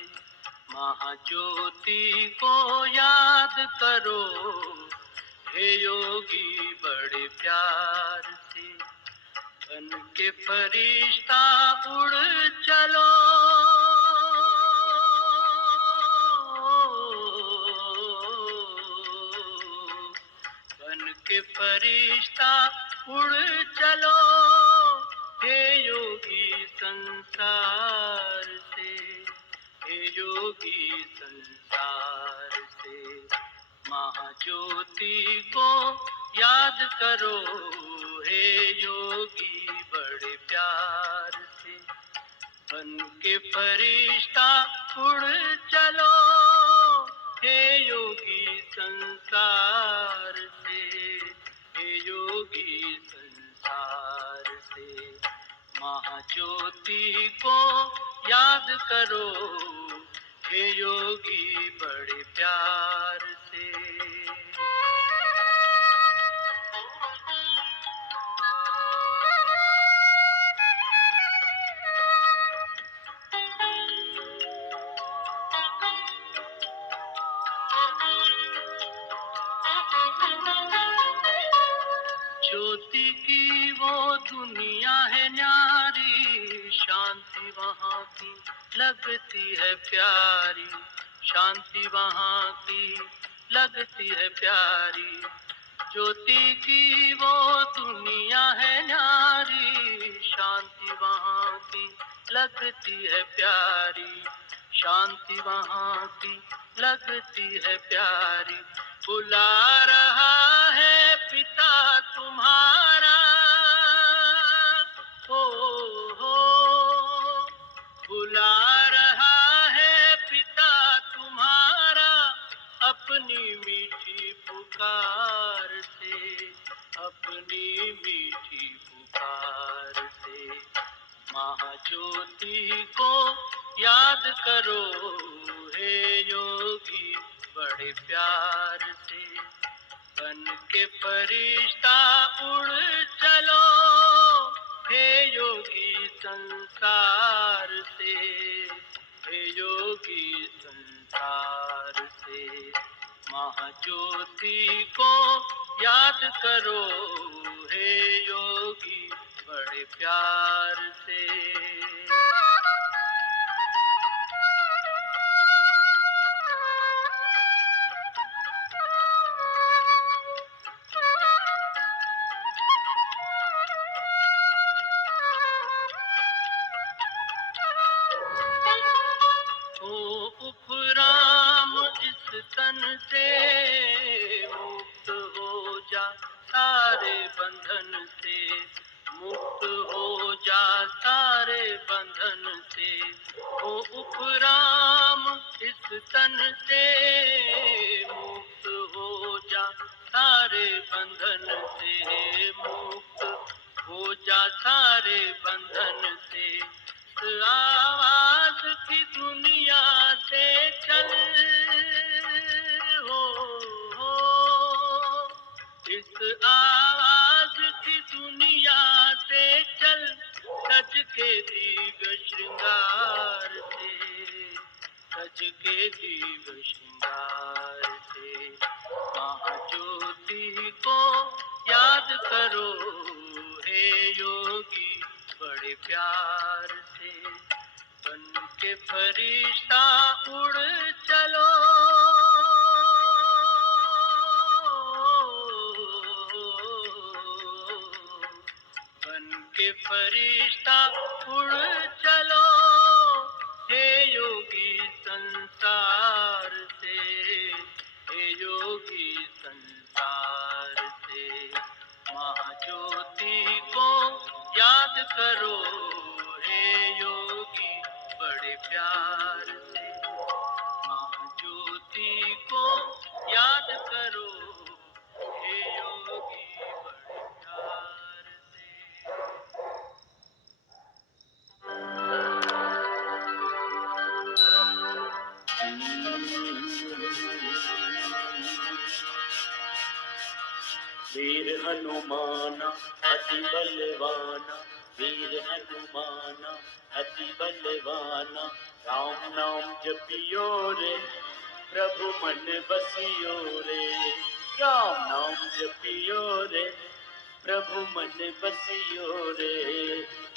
महाज्योति को याद करो, हे योगी बड़े प्यार से। बन के फरिश्ता उड़ चलो, बन के फरिश्ता उड़ चलो, हे योगी संसार से। हे योगी संसार से। महाज्योति को याद करो, हे योगी बड़े प्यार से। बन के फरिश्ता उड़ चलो, हे योगी संसार से। हे योगी संसार से। महाज्योति को याद करो, हे योगी बड़े प्यार से। ज्योति की वो दुनिया है न्यारी, शांति वहाँ की लगती है प्यारी। शांति वहाँ की लगती है प्यारी। ज्योति की वो दुनिया है न्यारी, शांति वहाँ की लगती है प्यारी। शांति वहाँ की लगती है प्यारी। बुला रहा है पिता तुम्हारा, हो बुला रहा है पिता तुम्हारा, अपनी मीठी पुकार से। अपनी मीठी पुकार से। महाज्योति को याद करो, हे योगी बड़े प्यार से। बन के फरिश्ता उड़ चलो, हे योगी संसार से। हे योगी संसार से। महाज्योति को याद करो, हे योगी बड़े बड़े प्यार से। ओ उपराम इस तन से मुक्त हो जा सारे बंधन से, मुक्त हो जा सारे बंधन से। ओ उपराम इस तन से मुक्त हो जा सारे बंधन से, मुक्त हो जा सारे बंधन से। इस आवाज की दुनिया से चल हो, इस आवाज की दुनिया से चल, सज के दीव श्रृंगार से, सज के दीव श्रृंगार से। महाज्योति को याद करो हे योगी बड़े प्यार से। बन के फरिश्ता उड़ चलो, बन के फरिश्ता उड़ चलो हे योगी संसार से, हे योगी संसार से। महाज्योति को याद करो हे योगी बड़े प्यार से। महाज्योति को याद करो हे योगी बड़े प्यार से। वीर हनुमाना अति बलवाना, वीर हनुमाना अति बलवाना। राम नाम जपियो रे प्रभु मन बसियो रे, राम नाम जपियो रे प्रभु मन बसियो रे।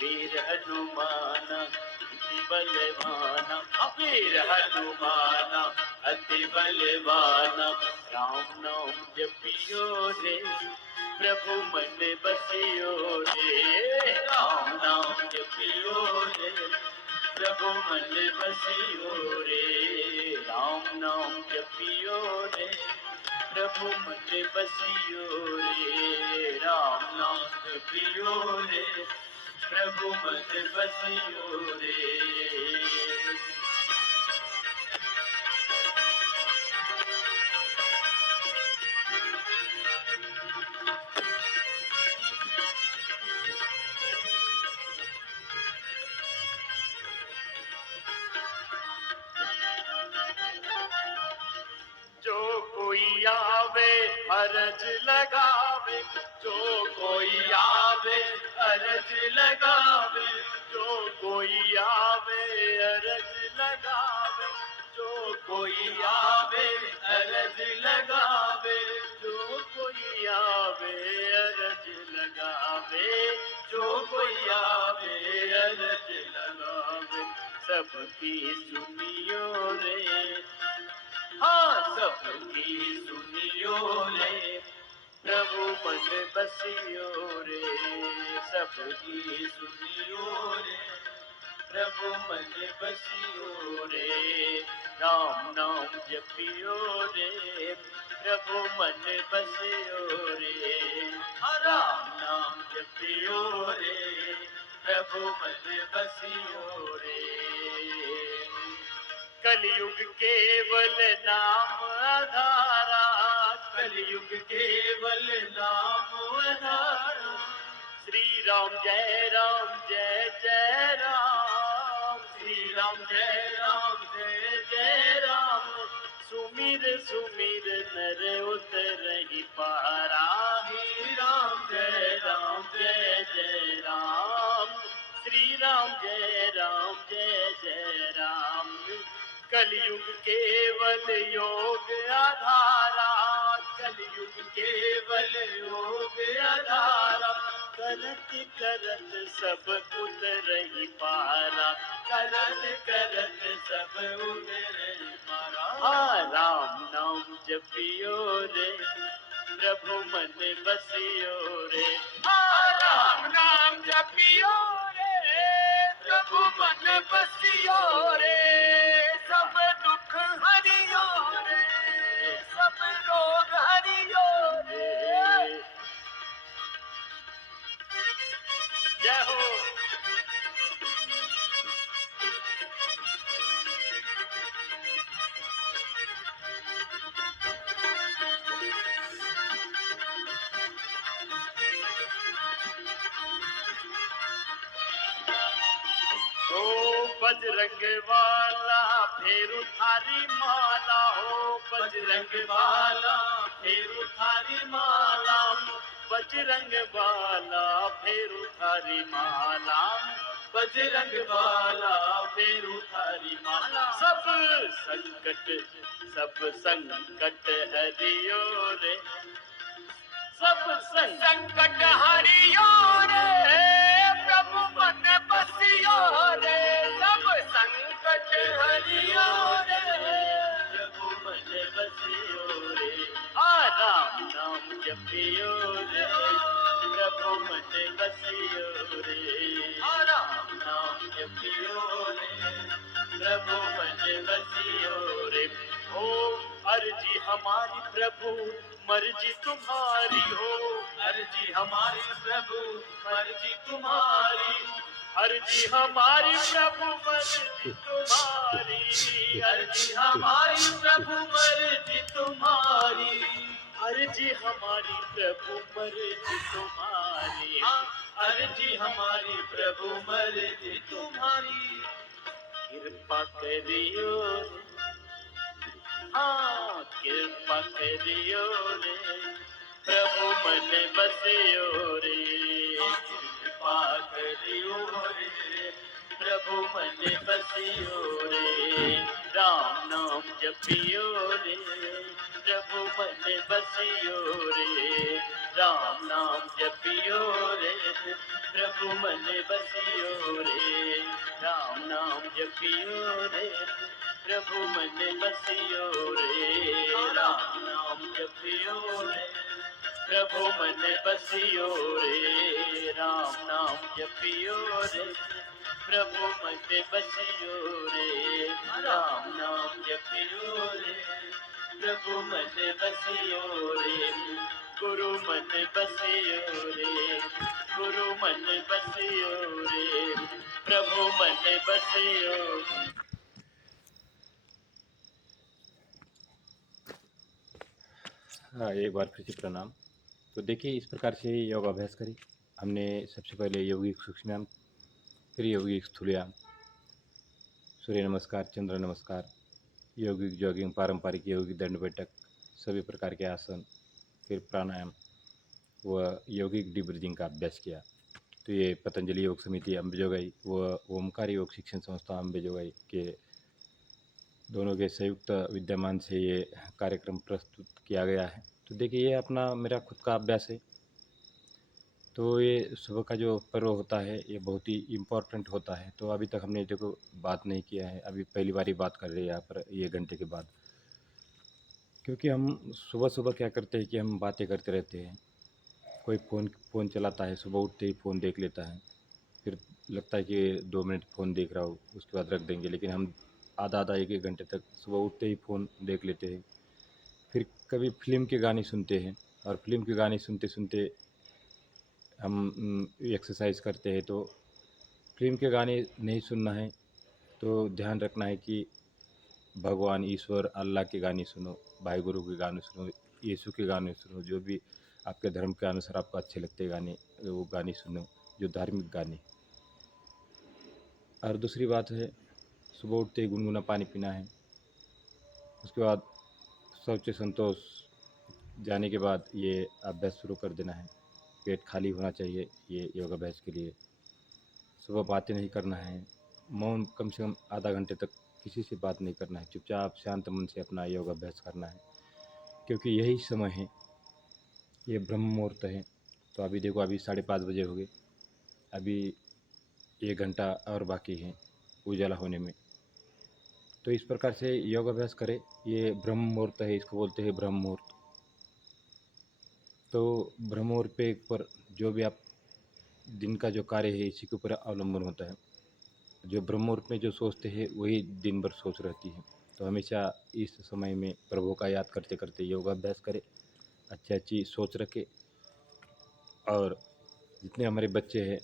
वीर हनुमाना अति बलवाना, वीर हनुमाना अति बलवाना। राम नाम जपियो रे प्रभु मन बसियो रे, राम नाम जपियो रे प्रभु मन बसियो रे। राम नाम जपियो रे प्रभु मन बसियो रे, राम नाम जपियो रे प्रभु मन बसियो रे। जो कोई आवे अरज लगावे, जो कोई आवे अरज लगावे, जो कोई आवे अरज लगावे, जो कोई आवे अरज लगावे, जो कोई आवे अरज लगावे, जो कोई आवे अरज लगावे। सबकी सुनियो रे, हाँ सबकी सुनियो रे प्रभु मन बसियो रे, सबकी सुनियो रे प्रभु मन बसियो रे। राम नाम जपियो रे प्रभु मन बसियो रे, राम नाम जपियो रे प्रभु मन बसियो रे। कलयुग केवल नाम आधारा, कलयुग केवल नाम आधारा। श्री राम जय जय राम, श्री राम जय जय राम। सुमिर सुमिर नर उतरहि पारा, श्री राम जय जय राम। श्री राम जय जय राम। कलयुग केवल योग आधारा, कलयुग केवल योग आधारा। करत करत सब उतरही पारा, करत करत सब उतरही पारा। हाँ राम नाम जपियो रे, प्रभु मन बसियो रे। हाँ राम नाम जपियो रे, प्रभु मन बसियो रे। सब दुख हरियो रे, सब रोग हरियो रे। जय हो। ओ बजरंग वाला फेरू थारी माला, हो बजरंग वाला फेरू थारी माला, बजरंग वाला फेरू थारी माला, बजरंग वाला फेरू थारी माला। सब संकट हरियो रे, सब संकट हरियो रे, प्रभु मन बसियो रे। सब संकट हरियो रे, प्रभु मन बसियो रे। हाँ राम नाम जपियो रे, प्रभु मन बसियो रे। हाँ राम नाम जपियो रे, प्रभु मन बसियो रे। ओ अर्जी हमारी प्रभु मर्जी तुम्हारी हो, अर्जी हमारी प्रभु मर्जी तुम्हारी, अर्जी हमारी प्रभु मर्जी तुम्हारी, अर्जी हमारी प्रभु मर्जी तुम्हारी, अर्जी हमारी प्रभु मर्जी तुम्हारी। अर्जी हमारी प्रभु मर्जी तुम्हारी। कृपा करियो, हाँ कृपा करियो रे, प्रभु मन बसियो रे। कृपा करियो रे, प्रभु मन बसियो रे। राम नाम जपियो रे, प्रभु मन बसियो रे। राम नाम जपियो रे, प्रभु मन बसियो रे। राम नाम जपियो रे, प्रभु मन बसियो रे। राम नाम जपियो रे, प्रभु मन बसियो रे। राम नाम जपियो रे, प्रभु मन बसियो रे। राम नाम जपियो रे, प्रभु मन बसियो रे। गुरु मन बसियो रे, गुरु मन बसियो रे, प्रभु मन बसियो। हाँ, एक बार फिर से प्रणाम। तो देखिए, इस प्रकार से योग अभ्यास करें। हमने सबसे पहले यौगिक सूक्ष्मायाम, फिर यौगिक स्थूलयाम, सूर्य नमस्कार, चंद्र नमस्कार, यौगिक जॉगिंग, पारंपरिक यौगिक दंड बैठक, सभी प्रकार के आसन, फिर प्राणायाम व यौगिक डीप ब्रीदिंग का अभ्यास किया। तो ये पतंजलि योग समिति अम्बेजोगाई व ओमकार योग शिक्षण संस्था अम्बेजोगाई के दोनों के संयुक्त विद्यमान से ये कार्यक्रम प्रस्तुत किया गया है। तो देखिए, ये अपना मेरा खुद का अभ्यास है। तो ये सुबह का जो पर्व होता है ये बहुत ही इम्पोर्टेंट होता है। तो अभी तक हमने देखो बात नहीं किया है, अभी पहली बार ही बात कर रहे हैं यहाँ पर ये घंटे के बाद। क्योंकि हम सुबह सुबह क्या करते हैं कि हम बातें करते रहते हैं। कोई फ़ोन चलाता है, सुबह उठते ही फ़ोन देख लेता है, फिर लगता है कि 2 मिनट फ़ोन देख रहा हूँ, उसके बाद रख देंगे। लेकिन हम आधा एक घंटे तक सुबह उठते ही फ़ोन देख लेते हैं। फिर कभी फिल्म के गाने सुनते हैं, और फिल्म के गाने सुनते सुनते हम एक्सरसाइज करते हैं। तो फिल्म के गाने नहीं सुनना है, तो ध्यान रखना है कि भगवान, ईश्वर, अल्लाह के गाने सुनो, भाई गुरु के गाने सुनो, यीशु के गाने सुनो, जो भी आपके धर्म के अनुसार आपको अच्छे लगते गाने, वो गाने सुनो, जो धार्मिक गाने। और दूसरी बात है, सुबह उठते ही गुनगुना पानी पीना है। उसके बाद शौच संतोष जाने के बाद ये अभ्यास शुरू कर देना है। पेट खाली होना चाहिए ये योग अभ्यास के लिए। सुबह बातें नहीं करना है, मौन कम से कम आधा घंटे तक किसी से बात नहीं करना है, चुपचाप शांत मन से अपना योग अभ्यास करना है। क्योंकि यही समय है, ये ब्रह्म मुहूर्त है। तो अभी देखो अभी 5:30 बजे हो गए, अभी 1 घंटा और बाकी है उजाला होने में। तो इस प्रकार से योग अभ्यास करें। ये ब्रह्म मुहूर्त है, इसको बोलते हैं ब्रह्म मुहूर्त। तो ब्रह्म मुहूर्त पे पर जो भी आप दिन का जो कार्य है इसी के ऊपर अवलंबन होता है। जो ब्रह्म मुहूर्त में जो सोचते हैं वही दिन भर सोच रहती है। तो हमेशा इस समय में प्रभु का याद करते करते योगाभ्यास करें, अच्छी अच्छी सोच रखें। और जितने हमारे बच्चे हैं,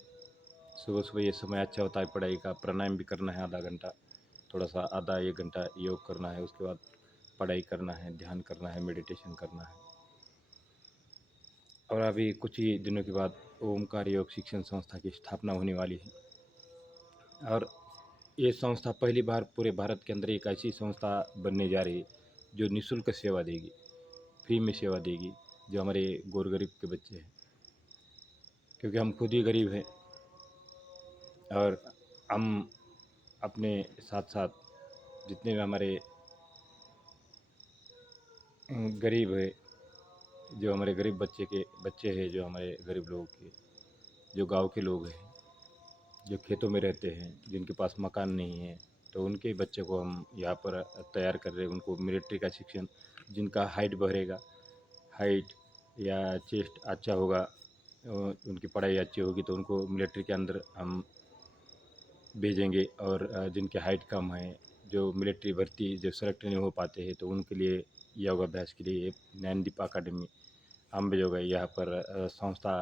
सुबह सुबह ये समय अच्छा होता है पढ़ाई का, प्राणायाम भी करना है आधा घंटा, थोड़ा सा आधा 1 घंटा योग करना है, उसके बाद पढ़ाई करना है, ध्यान करना है, मेडिटेशन करना है। और अभी कुछ ही दिनों के बाद ओमकार योग शिक्षण संस्था की स्थापना होने वाली है। और ये संस्था पहली बार पूरे भारत के अंदर एक ऐसी संस्था बनने जा रही है जो निःशुल्क सेवा देगी, फ्री में सेवा देगी, जो हमारे गौर गरीब के बच्चे हैं। क्योंकि हम खुद ही गरीब हैं और हम अपने साथ साथ जितने भी हमारे गरीब है, जो हमारे गरीब बच्चे हैं, जो हमारे गरीब लोगों के, जो गांव के लोग हैं, जो खेतों में रहते हैं, जिनके पास मकान नहीं है, तो उनके बच्चे को हम यहाँ पर तैयार कर रहे हैं। उनको मिलिट्री का शिक्षण, जिनका हाइट बढ़ेगा, हाइट या चेस्ट अच्छा होगा, उनकी पढ़ाई अच्छी होगी, तो उनको मिलिट्री के अंदर हम भेजेंगे। और जिनकी हाइट कम है, जो मिलिट्री भर्ती जो सेलेक्ट नहीं हो पाते हैं, तो उनके लिए योगाभ्यास के लिए नैनदीप अकादमी अम्बेजोगाई यहाँ पर संस्था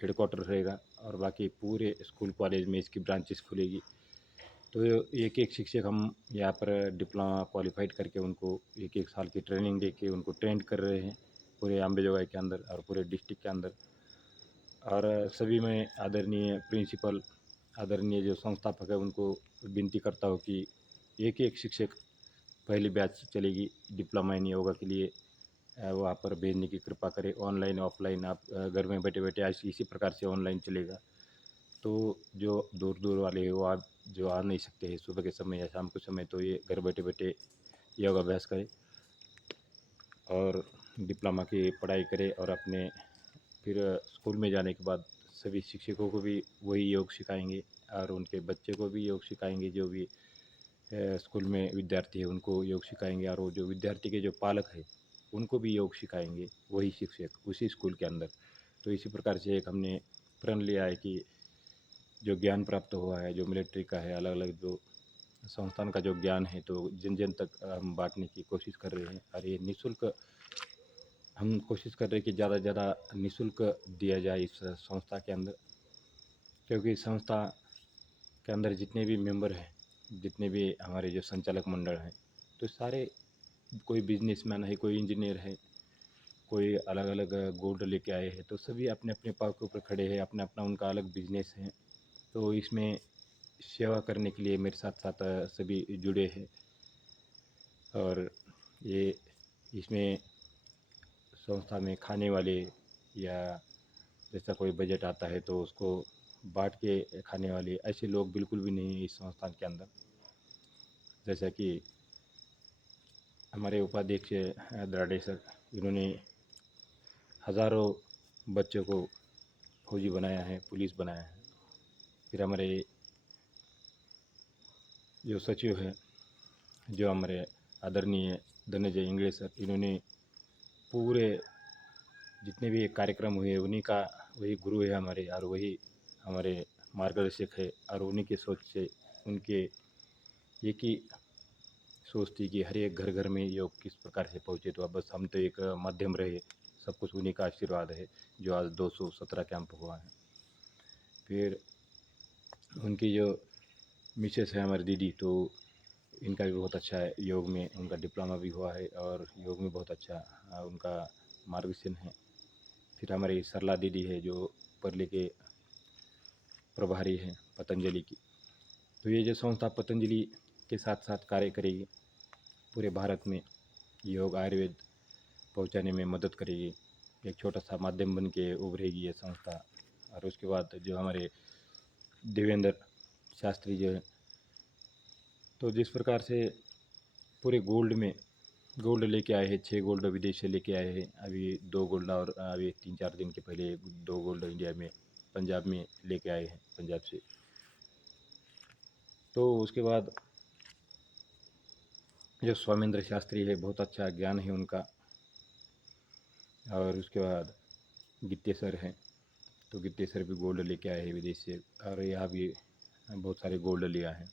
हेडक्वार्टर रहेगा। और बाकी पूरे स्कूल कॉलेज में इसकी ब्रांचेस खुलेगी। तो एक एक शिक्षक हम यहाँ पर डिप्लोमा क्वालिफाइड करके उनको 1-1 साल की ट्रेनिंग दे के उनको ट्रेंड कर रहे हैं पूरे अम्बेजोगाई के अंदर और पूरे डिस्ट्रिक्ट के अंदर। और सभी में आदरणीय प्रिंसिपल, आदरणीय जो संस्थापक है, उनको विनती करता हूँ कि एक एक शिक्षक पहली बैच चलेगी डिप्लोमा इन योगा के लिए, वहाँ पर भेजने की कृपा करें। ऑनलाइन ऑफलाइन आप घर में बैठे बैठे इसी प्रकार से ऑनलाइन चलेगा। तो जो दूर दूर वाले हैं, वो आप जो आ नहीं सकते हैं सुबह के समय या शाम के समय, तो ये घर बैठे बैठे योग अभ्यास करें और डिप्लोमा की पढ़ाई करें। और अपने फिर स्कूल में जाने के बाद सभी शिक्षकों को भी वही योग सिखाएंगे और उनके बच्चे को भी योग सिखाएंगे। जो भी स्कूल में विद्यार्थी है उनको योग सिखाएंगे, और वो जो विद्यार्थी के जो पालक है उनको भी योग सिखाएंगे वही शिक्षक उसी स्कूल के अंदर। तो इसी प्रकार से एक हमने प्रण लिया है कि जो ज्ञान प्राप्त हुआ है, जो मिलिट्री का है, अलग अलग जो संस्थान का जो ज्ञान है, तो जन जन तक हम बांटने की कोशिश कर रहे हैं। और ये निःशुल्क हम कोशिश कर रहे हैं कि ज़्यादा से ज़्यादा निःशुल्क दिया जाए इस संस्था के अंदर। क्योंकि इस संस्था के अंदर जितने भी मेंबर हैं, जितने भी हमारे जो संचालक मंडल हैं, तो सारे कोई बिजनेसमैन है, कोई इंजीनियर है, कोई अलग अलग गोल्ड लेके आए हैं, तो सभी अपने अपने पाँव के ऊपर खड़े हैं, अपना अपना उनका अलग बिजनेस है। तो इसमें सेवा करने के लिए मेरे साथ साथ सभी जुड़े हैं। और ये इसमें संस्था में खाने वाले या जैसा कोई बजट आता है तो उसको बांट के खाने वाले ऐसे लोग बिल्कुल भी नहीं है इस संस्थान के अंदर। जैसा कि हमारे उपाध्यक्ष दराडे सर, इन्होंने हज़ारों बच्चों को फौजी बनाया है, पुलिस बनाया है। फिर हमारे जो सचिव है, जो हमारे आदरणीय धनंजय इंगड़े सर, इन्होंने पूरे जितने भी कार्यक्रम हुए उन्हीं का वही गुरु है हमारे, और वही हमारे मार्गदर्शक है। और उन्हीं के सोच से उनके एक ही सोच थी कि हर एक घर घर में योग किस प्रकार से पहुँचे। तो अब बस हम तो एक माध्यम रहे, सब कुछ उन्हीं का आशीर्वाद है जो आज 217 कैंप हुआ है। फिर उनकी जो मिसेस है हमारी दीदी, तो इनका भी बहुत अच्छा है योग में, उनका डिप्लोमा भी हुआ है और योग में बहुत अच्छा उनका मार्गदर्शन है। फिर हमारी सरला दीदी है जो परली के प्रभारी हैं पतंजलि की। तो ये जो संस्था पतंजलि के साथ साथ कार्य करेगी, पूरे भारत में योग आयुर्वेद पहुंचाने में मदद करेगी। एक छोटा सा माध्यम बन के उभरेगी ये संस्था। और उसके बाद जो हमारे देवेंद्र शास्त्री जो है, तो जिस प्रकार से पूरे गोल्ड में गोल्ड लेके आए हैं, 6 गोल्ड विदेश से लेके आए हैं। अभी 2 गोल्ड और अभी 3-4 दिन के पहले 2 गोल्ड इंडिया में पंजाब में लेके आए हैं, पंजाब से। तो उसके बाद जो स्वामेंद्र शास्त्री है, बहुत अच्छा ज्ञान है उनका। और उसके बाद गित्ते सर हैं, तो गित्ते सर भी गोल्ड लेके आए हैं विदेश से, और यहाँ भी बहुत सारे गोल्ड लिया है।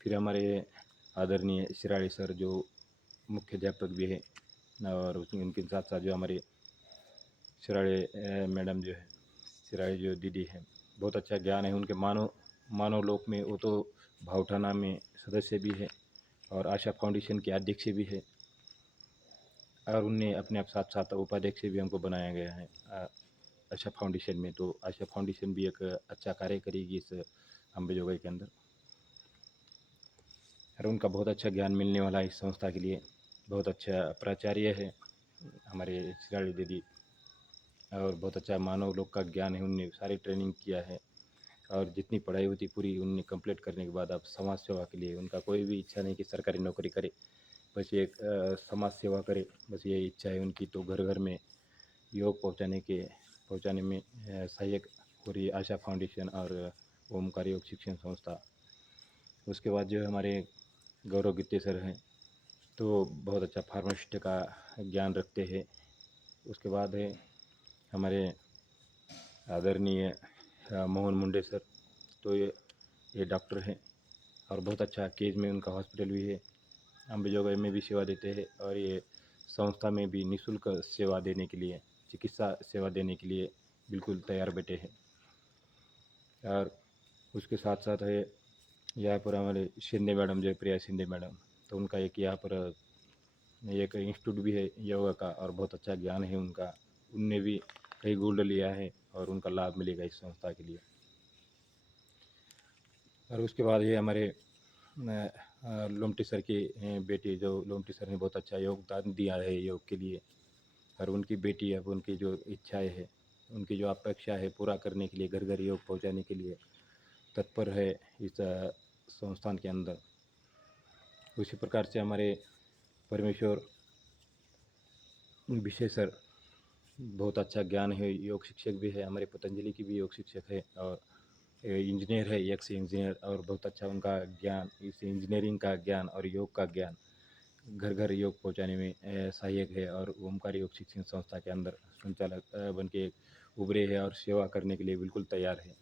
फिर हमारे आदरणीय शिराड़ी सर जो मुख्य अध्यापक भी है, और उनके साथ साथ जो हमारे शिराड़ी मैडम जो है, शिराड़ी जो दीदी है, बहुत अच्छा ज्ञान है उनके। मानव लोक में वो तो भावठाना में सदस्य भी है और आशा फाउंडेशन के अध्यक्ष भी है, और उनने अपने आप साथ साथ उपाध्यक्ष भी हमको बनाया गया है आशा फाउंडेशन में। तो आशा फाउंडेशन भी एक अच्छा कार्य करेगी इस अम्बेजोगाई के अंदर, और उनका बहुत अच्छा ज्ञान मिलने वाला है इस संस्था के लिए। बहुत अच्छा प्राचार्य है हमारे शिराड़ी दीदी, और बहुत अच्छा मानव लोक का ज्ञान है, उनने सारी ट्रेनिंग किया है, और जितनी पढ़ाई होती पूरी उनने कंप्लीट करने के बाद अब समाज सेवा के लिए उनका कोई भी इच्छा नहीं कि सरकारी नौकरी करे, बस ये समाज सेवा करे, बस ये इच्छा है उनकी। तो घर घर में योग पहुंचाने में सहायक हो रही है आशा फाउंडेशन और ओमकार योग शिक्षण संस्था। उसके बाद जो हमारे गौरव गित्ते सर हैं, तो बहुत अच्छा फार्मासिस्ट का ज्ञान रखते हैं। उसके बाद है हमारे आदरणीय मोहन मुंडे सर, तो ये डॉक्टर हैं, और बहुत अच्छा केज में उनका हॉस्पिटल भी है, अम्बेजोगाई में भी सेवा देते हैं, और ये संस्था में भी निःशुल्क सेवा देने के लिए, चिकित्सा सेवा देने के लिए बिल्कुल तैयार बैठे हैं। और उसके साथ साथ है यहाँ पर हमारे शिंदे मैडम, जो प्रिया शिंदे मैडम, तो उनका एक यहाँ पर एक इंस्टीट्यूट भी है योगा का, और बहुत अच्छा ज्ञान है उनका। उनने भी कई गोल्ड लिया है और उनका लाभ मिलेगा इस संस्था के लिए। और उसके बाद ये हमारे लोमटी सर की बेटी, जो लोमटी सर ने बहुत अच्छा योगदान दिया है योग के लिए, और उनकी बेटी अब उनकी जो इच्छाएं है, उनकी जो अपेक्षा है पूरा करने के लिए, घर घर योग पहुंचाने के लिए तत्पर है इस संस्थान के अंदर। उसी प्रकार से हमारे परमेश्वर विशेष सर, बहुत अच्छा ज्ञान है, योग शिक्षक भी है, हमारे पतंजलि की भी योग शिक्षक है, और इंजीनियर है, एक्स इंजीनियर, और बहुत अच्छा उनका ज्ञान, इस इंजीनियरिंग का ज्ञान और योग का ज्ञान घर घर योग पहुंचाने में सहायक है, और ओमकार योग शिक्षण संस्था के अंदर संचालक बन के उभरे हैं और सेवा करने के लिए बिल्कुल तैयार है।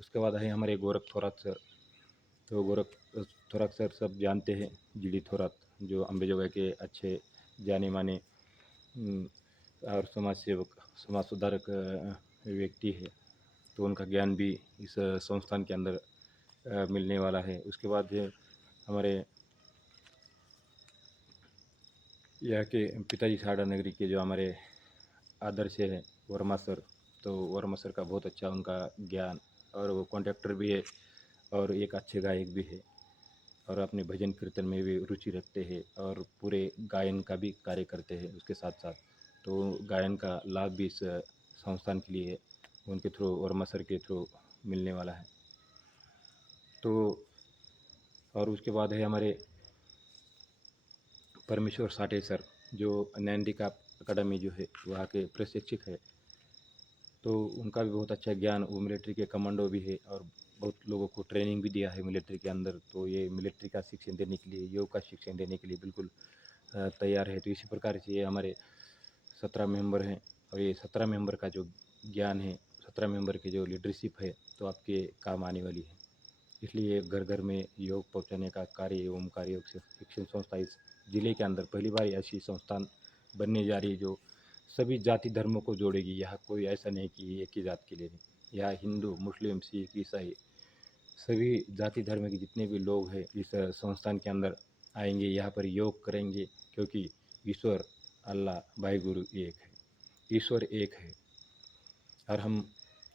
उसके बाद है हमारे गोरख थोरात सर, तो गोरख थोरात सर सब जानते हैं, जीडी थोरात, जो अम्बेजोगाई के अच्छे जाने माने और समाज सेवक, समाज सुधारक व्यक्ति है, तो उनका ज्ञान भी इस संस्थान के अंदर मिलने वाला है। उसके बाद जो हमारे यहाँ के पिताजी साड़ा नगरी के जो हमारे आदर्श है वर्मा सर, तो वर्मा सर का बहुत अच्छा उनका ज्ञान, और वो कॉन्ट्रैक्टर भी है और एक अच्छे गायक भी है, और अपने भजन कीर्तन में भी रुचि रखते हैं, और पूरे गायन का भी कार्य करते हैं उसके साथ साथ। तो गायन का लाभ भी इस संस्थान के लिए उनके थ्रू, वर्मा सर के थ्रू मिलने वाला है। तो और उसके बाद है हमारे परमेश्वर साठे सर, जो नैंडिका अकादमी जो है वहाँ के प्रशिक्षक है, तो उनका भी बहुत अच्छा ज्ञान, वो मिलिट्री के कमांडो भी है, और बहुत लोगों को ट्रेनिंग भी दिया है मिलिट्री के अंदर। तो ये मिलिट्री का शिक्षण देने के लिए, योग का शिक्षण देने के लिए बिल्कुल तैयार है। तो इसी प्रकार से ये हमारे 17 मेंबर हैं, और ये 17 मेंबर का जो ज्ञान है, 17 मेंबर की जो लीडरशिप है, तो आपके काम आने वाली है। इसलिए घर घर में योग पहुंचाने का कार्य ओमकार योग शिक्षण संस्था इस जिले के अंदर पहली बार ऐसी संस्थान बनने जा रही है, जो सभी जाति धर्मों को जोड़ेगी। यहाँ कोई ऐसा नहीं कि एक ही जात के लिए नहीं, यहाँ हिंदू, मुस्लिम, सिख, ईसाई, सभी जाति धर्म के जितने भी लोग हैं इस संस्थान के अंदर आएंगे, यहाँ पर योग करेंगे, क्योंकि ईश्वर, अल्लाह, भाई गुरु एक है, ईश्वर एक है, और हम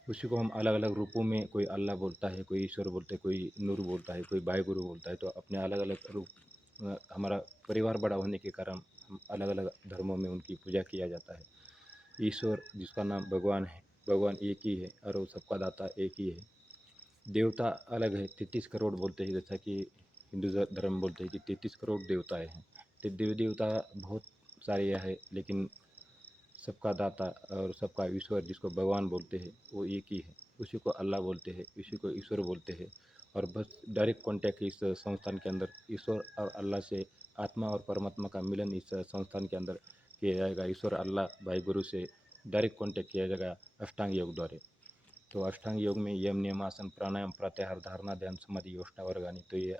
उसी को हम अलग अलग रूपों में, कोई अल्लाह बोलता है, कोई ईश्वर बोलता है, कोई नूर बोलता है, कोई भाई गुरु बोलता है। तो अपने अलग अलग रूप, हमारा परिवार बड़ा होने के कारण हम अलग अलग धर्मों में उनकी पूजा किया जाता है। ईश्वर, जिसका नाम भगवान है, भगवान एक ही है, और वो सबका दाता एक ही है। देवता अलग है, 33 करोड़ बोलते हैं, जैसा कि हिंदू धर्म बोलते हैं कि 33 करोड़ देवताएं हैं। तो देव देवता बहुत सारे यह है, लेकिन सबका दाता और सबका ईश्वर जिसको भगवान बोलते हैं वो एक ही है। उसी को अल्लाह बोलते हैं, उसी को ईश्वर बोलते हैं। और बस डायरेक्ट कॉन्टैक्ट इस संस्थान के अंदर ईश्वर और अल्लाह से, आत्मा और परमात्मा का मिलन इस संस्थान के अंदर किया जाएगा। ईश्वर अल्लाह भाई गुरु से डायरेक्ट कॉन्टैक्ट किया जाएगा अष्टांग योग द्वारा। तो अष्टांग योग में यम, नियम, आसन, प्राणायाम, प्रत्याहार, धारणा, ध्यान, समाधि, योष्टावर्गानी, तो ये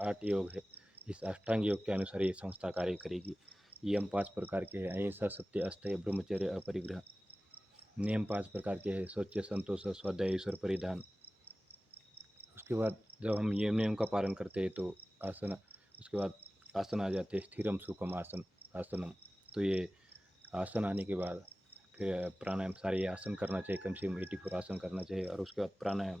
8 योग है। इस अष्टांग योग के अनुसार ये संस्था कार्य करेगी। यम 5 प्रकार के हैं, अहिंसा, सत्य, अस्थेय, ब्रह्मचर्य, अपरिग्रह। नियम 5 प्रकार के हैं, शौच, संतोष, स्वाध्याय, ईश्वर परिधान। उसके बाद जब हम ये नियम का पालन करते हैं तो आसन, उसके बाद आसन आ जाते हैं, स्थिरम सुखम आसन, आसनम। तो ये आसन आने के बाद फिर प्राणायाम, सारे ये आसन करना चाहिए, कम से कम 84 आसन करना चाहिए। और उसके बाद प्राणायाम,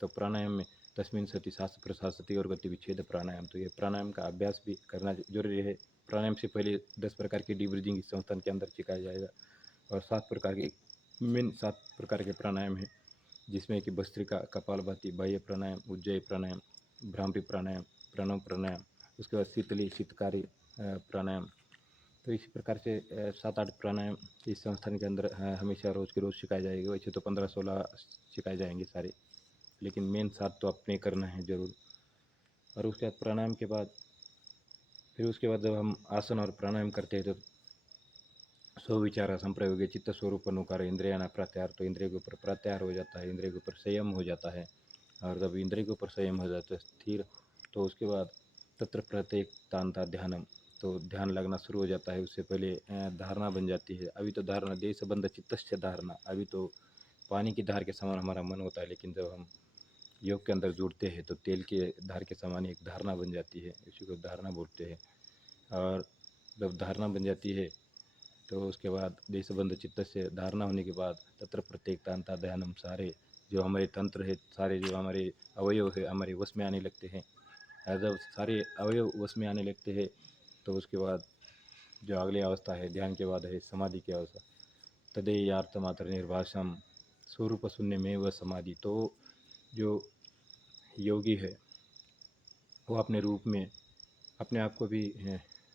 तो प्राणायाम में तस्मिन सति सांस प्रश्वास सति और गति विच्छेद प्राणायाम। तो ये प्राणायाम का अभ्यास भी करना जरूरी है। प्राणायाम से पहले 10 प्रकार की डीप ब्रीथिंग इस संस्थान के अंदर सिखाया जाएगा। और 7 प्रकार के मेन 7 प्रकार के प्राणायाम हैं, जिसमें कि भस्त्रिका, कपालभाति, बाह्य प्राणायाम, उज्जयी प्राणायाम, भ्रामरी प्राणायाम, प्रणव प्राणायाम, उसके बाद शीतली, शीतकारी प्राणायाम। तो इसी प्रकार से 7-8 प्राणायाम इस संस्थान के अंदर हमेशा रोज़ के रोज़ सिखाए जाएंगे। वैसे तो 15-16 सिखाए जाएंगे सारे, लेकिन मेन 7 तो अपने करना है ज़रूर। और उसके बाद प्राणायाम के बाद फिर उसके बाद जब हम आसन और प्राणायाम करते हैं तो स्वविचार संप्रयोग चित्त स्वरूप अनुकार इंद्रियाना प्रत्याहार, तो इंद्रिय के ऊपर प्रत्याहार हो जाता है, इंद्रिय के ऊपर संयम हो जाता है। और जब इंद्रिय के ऊपर संयम हो जाता है स्थिर, तो उसके बाद तत्र प्रत्येक तांता ध्यानम, तो ध्यान लगना शुरू हो जाता है। उससे पहले धारणा बन जाती है। अभी तो धारणा देश संबंध चित्तस्य धारणा, अभी तो पानी की धार के समान हमारा मन होता है, लेकिन जब हम योग के अंदर जुड़ते हैं तो तेल के धार के समान एक धारणा बन जाती है, इसी को धारणा बोलते हैं। और जब धारणा बन जाती है तो उसके बाद देश संबंध चित्त से धारणा होने के बाद तत्र प्रत्येक तांता ध्यानम, सारे जो हमारे तंत्र है, सारे जो हमारे अवयव है हमारे वश में आने लगते हैं। और जब सारे अवयव वश में आने लगते हैं तो उसके बाद जो अगली अवस्था है ध्यान के बाद है समाधि की अवस्था। तदेयार्थ मात्र निर्भाषम स्वरूप शून्य में वह समाधि। तो जो योगी है वो अपने रूप में अपने आप को भी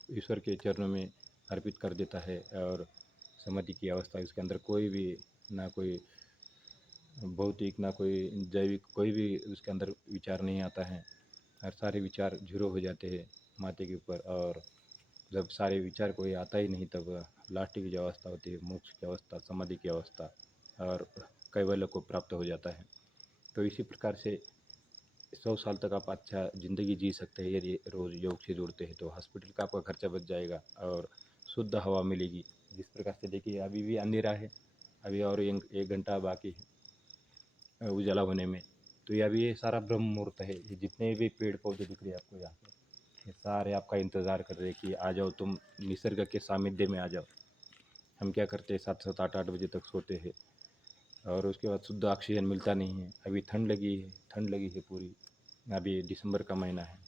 ईश्वर के चरणों में अर्पित कर देता है। और समाधि की अवस्था, इसके अंदर कोई भी, ना कोई भौतिक ना कोई जैविक, कोई भी उसके अंदर विचार नहीं आता है। हर सारे विचार जीरो हो जाते हैं माथे के ऊपर। और जब सारे विचार कोई आता ही नहीं तब लास्ट की जो अवस्था होती है मोक्ष की अवस्था, समाधि की अवस्था, और कैवल्य को प्राप्त हो जाता है। तो इसी प्रकार से 100 साल तक आप अच्छा ज़िंदगी जी सकते हैं यदि रोज़ योग से जुड़ते हैं। तो हॉस्पिटल का आपका खर्चा बच जाएगा और शुद्ध हवा मिलेगी। जिस प्रकार से देखिए अभी भी अंधेरा है, अभी और 1 घंटा बाकी है उजाला होने में। तो ये अभी ये सारा ब्रह्म मुहूर्त है। ये जितने भी पेड़ पौधे दिख रहे हैं आपको यहाँ पे, ये सारे आपका इंतज़ार कर रहे हैं कि आ जाओ, तुम निसर्ग के सानिध्य में आ जाओ। हम क्या करते हैं 7-7 8-8 बजे तक सोते हैं और उसके बाद शुद्ध ऑक्सीजन मिलता नहीं है। अभी ठंड लगी है पूरी। अभी दिसंबर का महीना है,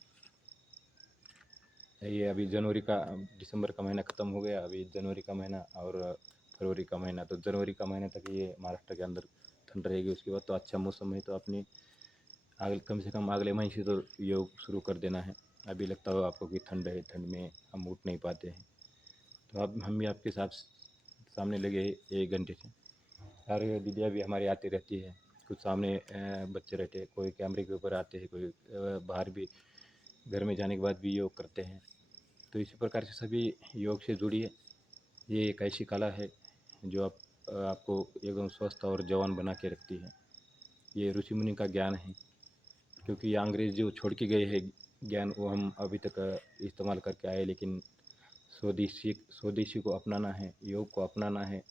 ये अभी दिसंबर का महीना ख़त्म हो गया, अभी जनवरी का महीना और फरवरी का महीना। तो जनवरी का महीना तक ये महाराष्ट्र के अंदर ठंड रहेगी। उसके बाद तो अच्छा मौसम है, तो अपनी अगले कम से कम अगले महीने से तो योग शुरू कर देना है। अभी लगता हो आपको कि ठंड है, ठंड में हम उठ नहीं पाते हैं, तो अब हम भी आपके साथ सामने लगे 1 घंटे से। सारे दीदियाँ भी हमारी आती रहती है, कुछ सामने बच्चे रहते हैं, कोई कैमरे के ऊपर आते हैं, कोई बाहर भी घर में जाने के बाद भी योग करते हैं। तो इसी प्रकार से सभी योग से जुड़िए। ये एक ऐसी कला है जो आपको एकदम स्वस्थ और जवान बना के रखती है। ये ऋषि मुनि का ज्ञान है, क्योंकि ये अंग्रेज जो छोड़ के गए हैं ज्ञान, वो हम अभी तक इस्तेमाल करके आए। लेकिन स्वदेशी को अपनाना है, योग को अपनाना है,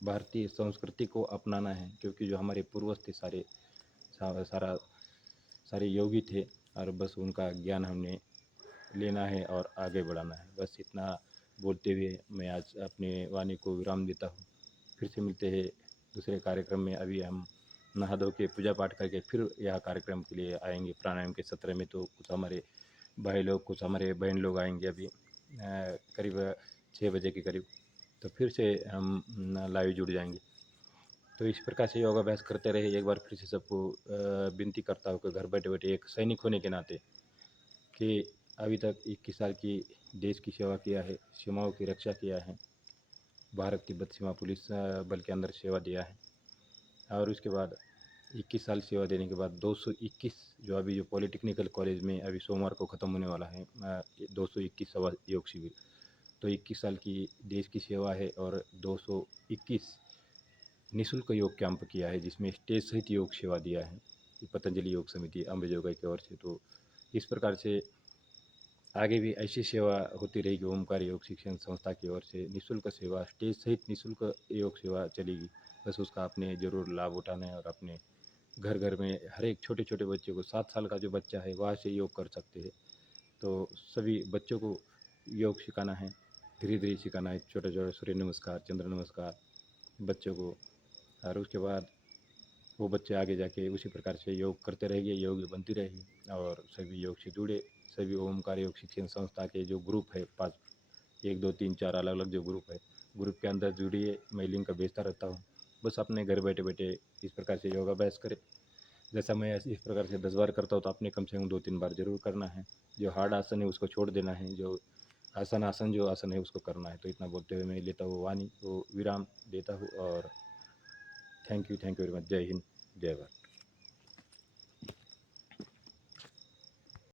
भारतीय संस्कृति को अपनाना है, क्योंकि जो हमारे पूर्वज थे सारे योगी थे। और बस उनका ज्ञान हमने लेना है और आगे बढ़ाना है। बस इतना बोलते हुए मैं आज अपनी वाणी को विराम देता हूँ। फिर से मिलते हैं दूसरे कार्यक्रम में। अभी हम नहा धो के पूजा पाठ करके फिर यह कार्यक्रम के लिए आएंगे प्राणायाम के सत्र में। तो कुछ हमारे भाई लोग, कुछ हमारे बहन लोग आएंगे अभी करीब 6 बजे के करीब। तो फिर से हम लाइव जुड़ जाएंगे। तो इस प्रकार से योगाभ्यास करते रहे। एक बार फिर से सबको विनती करता हूँ कि घर बैठे बैठे एक सैनिक होने के नाते कि अभी तक 21 साल की देश की सेवा किया है, सीमाओं की रक्षा किया है, भारत तिब्बत सीमा पुलिस बल के अंदर सेवा दिया है। और उसके बाद 21 साल सेवा देने के बाद 221 जो अभी जो पॉलिटेक्निकल कॉलेज में अभी सोमवार को ख़त्म होने वाला है 221वां योग शिविर। तो 21 साल की देश की सेवा है और 221 निःशुल्क योग कैंप किया है, जिसमें स्टेज सहित योग सेवा दिया है पतंजलि योग समिति अम्बेजोगाई की ओर से। तो इस प्रकार से आगे भी ऐसी सेवा होती रहेगी। ओमकार योग शिक्षण संस्था की ओर से निःशुल्क सेवा, स्टेज सहित निःशुल्क योग सेवा चलेगी। बस उसका आपने ज़रूर लाभ उठाना है और अपने घर घर में हर एक छोटे छोटे बच्चे को 7 साल का जो बच्चा है वहाँ से योग कर सकते हैं। तो सभी बच्चों को योग सिखाना है, धीरे धीरे सिखाना है, छोटे छोटे सूर्य नमस्कार, चंद्र नमस्कार बच्चों को। और उसके बाद वो बच्चे आगे जाके उसी प्रकार से योग करते रहेंगे, योगी बनती रहेगी। और सभी योग से जुड़े सभी ओमकार योग शिक्षण संस्था के जो ग्रुप है 5 1 2 3 4 अलग अलग जो ग्रुप है, ग्रुप के अंदर जुड़िए। मैं लिंक का भेजता रहता हूँ। बस अपने घर बैठे बैठे इस प्रकार से योगाभ्यास करें। जैसा मैं इस प्रकार से 10 बार करता हूँ तो आपने कम से कम 2-3 बार जरूर करना है। जो हार्ड आसन है उसको छोड़ देना है, जो आसन जो आसन है उसको करना है। तो इतना बोलते हुए मैं लेता हूँ वाणी को विराम देता हूँ और थैंक यू वेरी मच। जय हिंद, जय भारत।